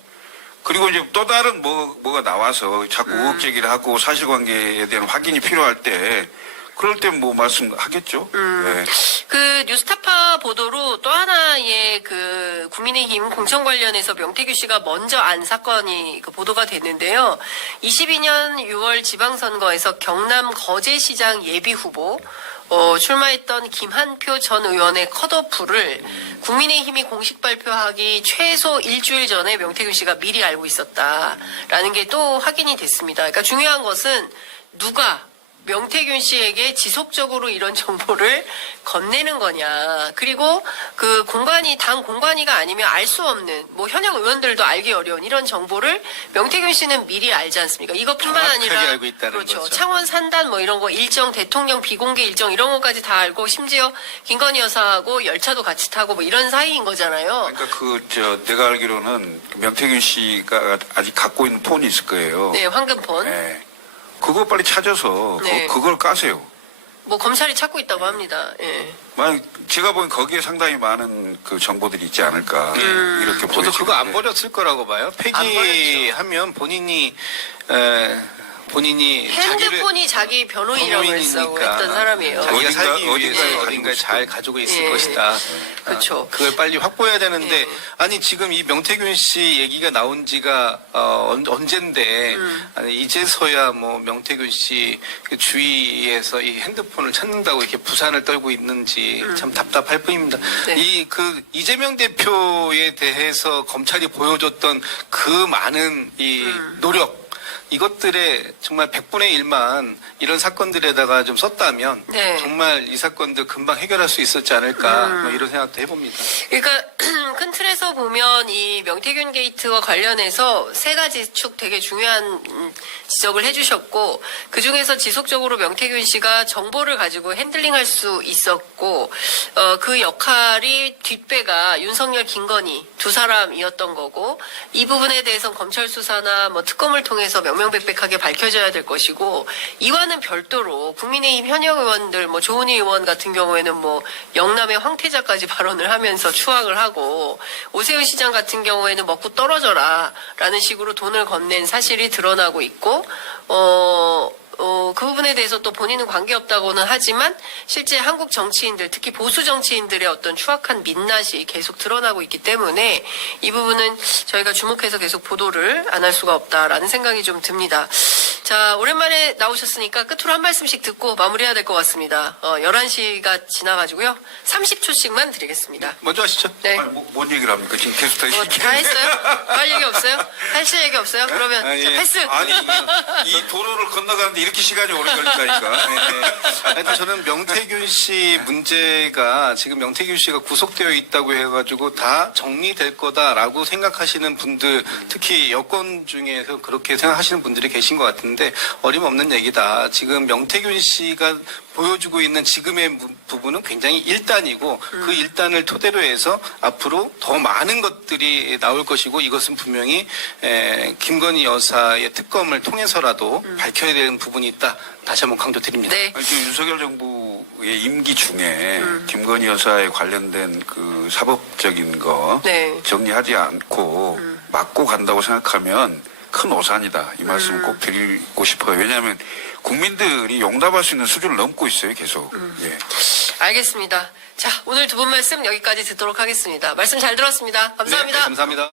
그리고 이제 또 다른 뭐가 나와서 자꾸 의혹 제기를 하고 사실관계에 대한 확인이 필요할 때 그럴 때 뭐 말씀하겠죠. 예. 그 뉴스타파 보도로 또 하나의 그 국민의힘 공천 관련해서 명태규 씨가 먼저 안 사건이 그 보도가 됐는데요. 22년 6월 지방선거에서 경남 거제시장 예비 후보 출마했던 김한표 전 의원의 컷오프를 국민의힘이 공식 발표하기 최소 일주일 전에 명태균 씨가 미리 알고 있었다라는 게 또 확인이 됐습니다. 그러니까 중요한 것은 누가 명태균 씨에게 지속적으로 이런 정보를 건네는 거냐. 그리고 그 당 공관위가 아니면 알 수 없는 뭐 현역 의원들도 알기 어려운 이런 정보를 명태균 씨는 미리 알지 않습니까? 이것뿐만 정확하게 아니라 알고 있다는 그렇죠. 거죠. 창원 산단 뭐 이런 거 일정 대통령 비공개 일정 이런 것까지 다 알고 심지어 김건희 여사하고 열차도 같이 타고 뭐 이런 사이인 거잖아요. 그러니까 내가 알기로는 명태균 씨가 아직 갖고 있는 폰이 있을 거예요. 네, 황금폰. 예. 그거 빨리 찾아서 네. 그걸 까세요. 뭐 검찰이 찾고 있다고 합니다. 예. 만약 제가 보기엔 거기에 상당히 많은 그 정보들이 있지 않을까 이렇게 저도 보여지는데. 그거 안 버렸을 거라고 봐요. 폐기하면 본인이 핸드폰이 자기 변호인이라고 했던 사람이에요. 자기가 살기 어딘가에 위해서 가지고 어딘가에 있을 잘 거. 가지고 있을 예. 것이다. 그렇죠. 그걸 빨리 확보해야 되는데 예. 아니 지금 이 명태균 씨 얘기가 나온 지가 언젠데 아니, 이제서야 뭐 명태균 씨그 주위에서 이 핸드폰을 찾는다고 이렇게 부산을 떨고 있는지 참 답답할 뿐입니다. 네. 이재명 대표에 대해서 검찰이 보여줬던 그 많은 이 노력 이것들의 정말 100분의 1만 이런 사건들에다가 좀 썼다면 네. 정말 이 사건들 금방 해결할 수 있었지 않을까 뭐 이런 생각도 해봅니다. 그러니까 큰 틀에 사실에서 보면 이 명태균 게이트와 관련해서 세 가지 축 되게 중요한 지적을 해주셨고, 그 중에서 지속적으로 명태균 씨가 정보를 가지고 핸들링할 수 있었고, 그 역할이 뒷배가 윤석열, 김건희 두 사람이었던 거고, 이 부분에 대해서 검찰 수사나 뭐 특검을 통해서 명명백백하게 밝혀져야 될 것이고, 이와는 별도로 국민의힘 현역 의원들, 뭐 조은희 의원 같은 경우에는 뭐 영남의 황태자까지 발언을 하면서 추앙을 하고, 오세훈 시장 같은 경우에는 먹고 떨어져라 라는 식으로 돈을 건넨 사실이 드러나고 있고, 그 부분에 대해서 또 본인은 관계없다고는 하지만 실제 한국 정치인들, 특히 보수 정치인들의 어떤 추악한 민낯이 계속 드러나고 있기 때문에 이 부분은 저희가 주목해서 계속 보도를 안 할 수가 없다라는 생각이 좀 듭니다. 자, 오랜만에 나오셨으니까 끝으로 한 말씀씩 듣고 마무리해야 될 것 같습니다. 11시가 지나가지고요. 30초씩만 드리겠습니다. 먼저 하시죠. 네. 아니, 뭔 얘기를 합니까? 지금 계속 다 다 했어요? 할 얘기 없어요? 하실 얘기 없어요? 그러면 아, 예. 자, 패스. 아니 이 도로를 건너가는데 이렇게 시간이 오래 걸린다니까. 하여튼 저는 명태균 씨 문제가 지금 명태균 씨가 구속되어 있다고 해가지고 다 정리될 거다라고 생각하시는 분들, 특히 여권 중에서 그렇게 생각하시는 분들이 계신 것 같은데 어림없는 얘기다. 지금 명태균 씨가 보여주고 있는 지금의 부분은 굉장히 일단이고 그 일단을 토대로 해서 앞으로 더 많은 것들이 나올 것이고 이것은 분명히 김건희 여사의 특검을 통해서라도 밝혀야 되는 부분이 있다. 다시 한번 강조드립니다. 네. 아니, 지금 윤석열 정부의 임기 중에 김건희 여사에 관련된 그 사법적인 거 네. 정리하지 않고 막고 간다고 생각하면 큰 오산이다. 이 말씀 꼭 드리고 싶어요. 왜냐하면 국민들이 용납할 수 있는 수준을 넘고 있어요. 계속. 예. 알겠습니다. 자, 오늘 두 분 말씀 여기까지 듣도록 하겠습니다. 말씀 잘 들었습니다. 감사합니다. 네, 감사합니다.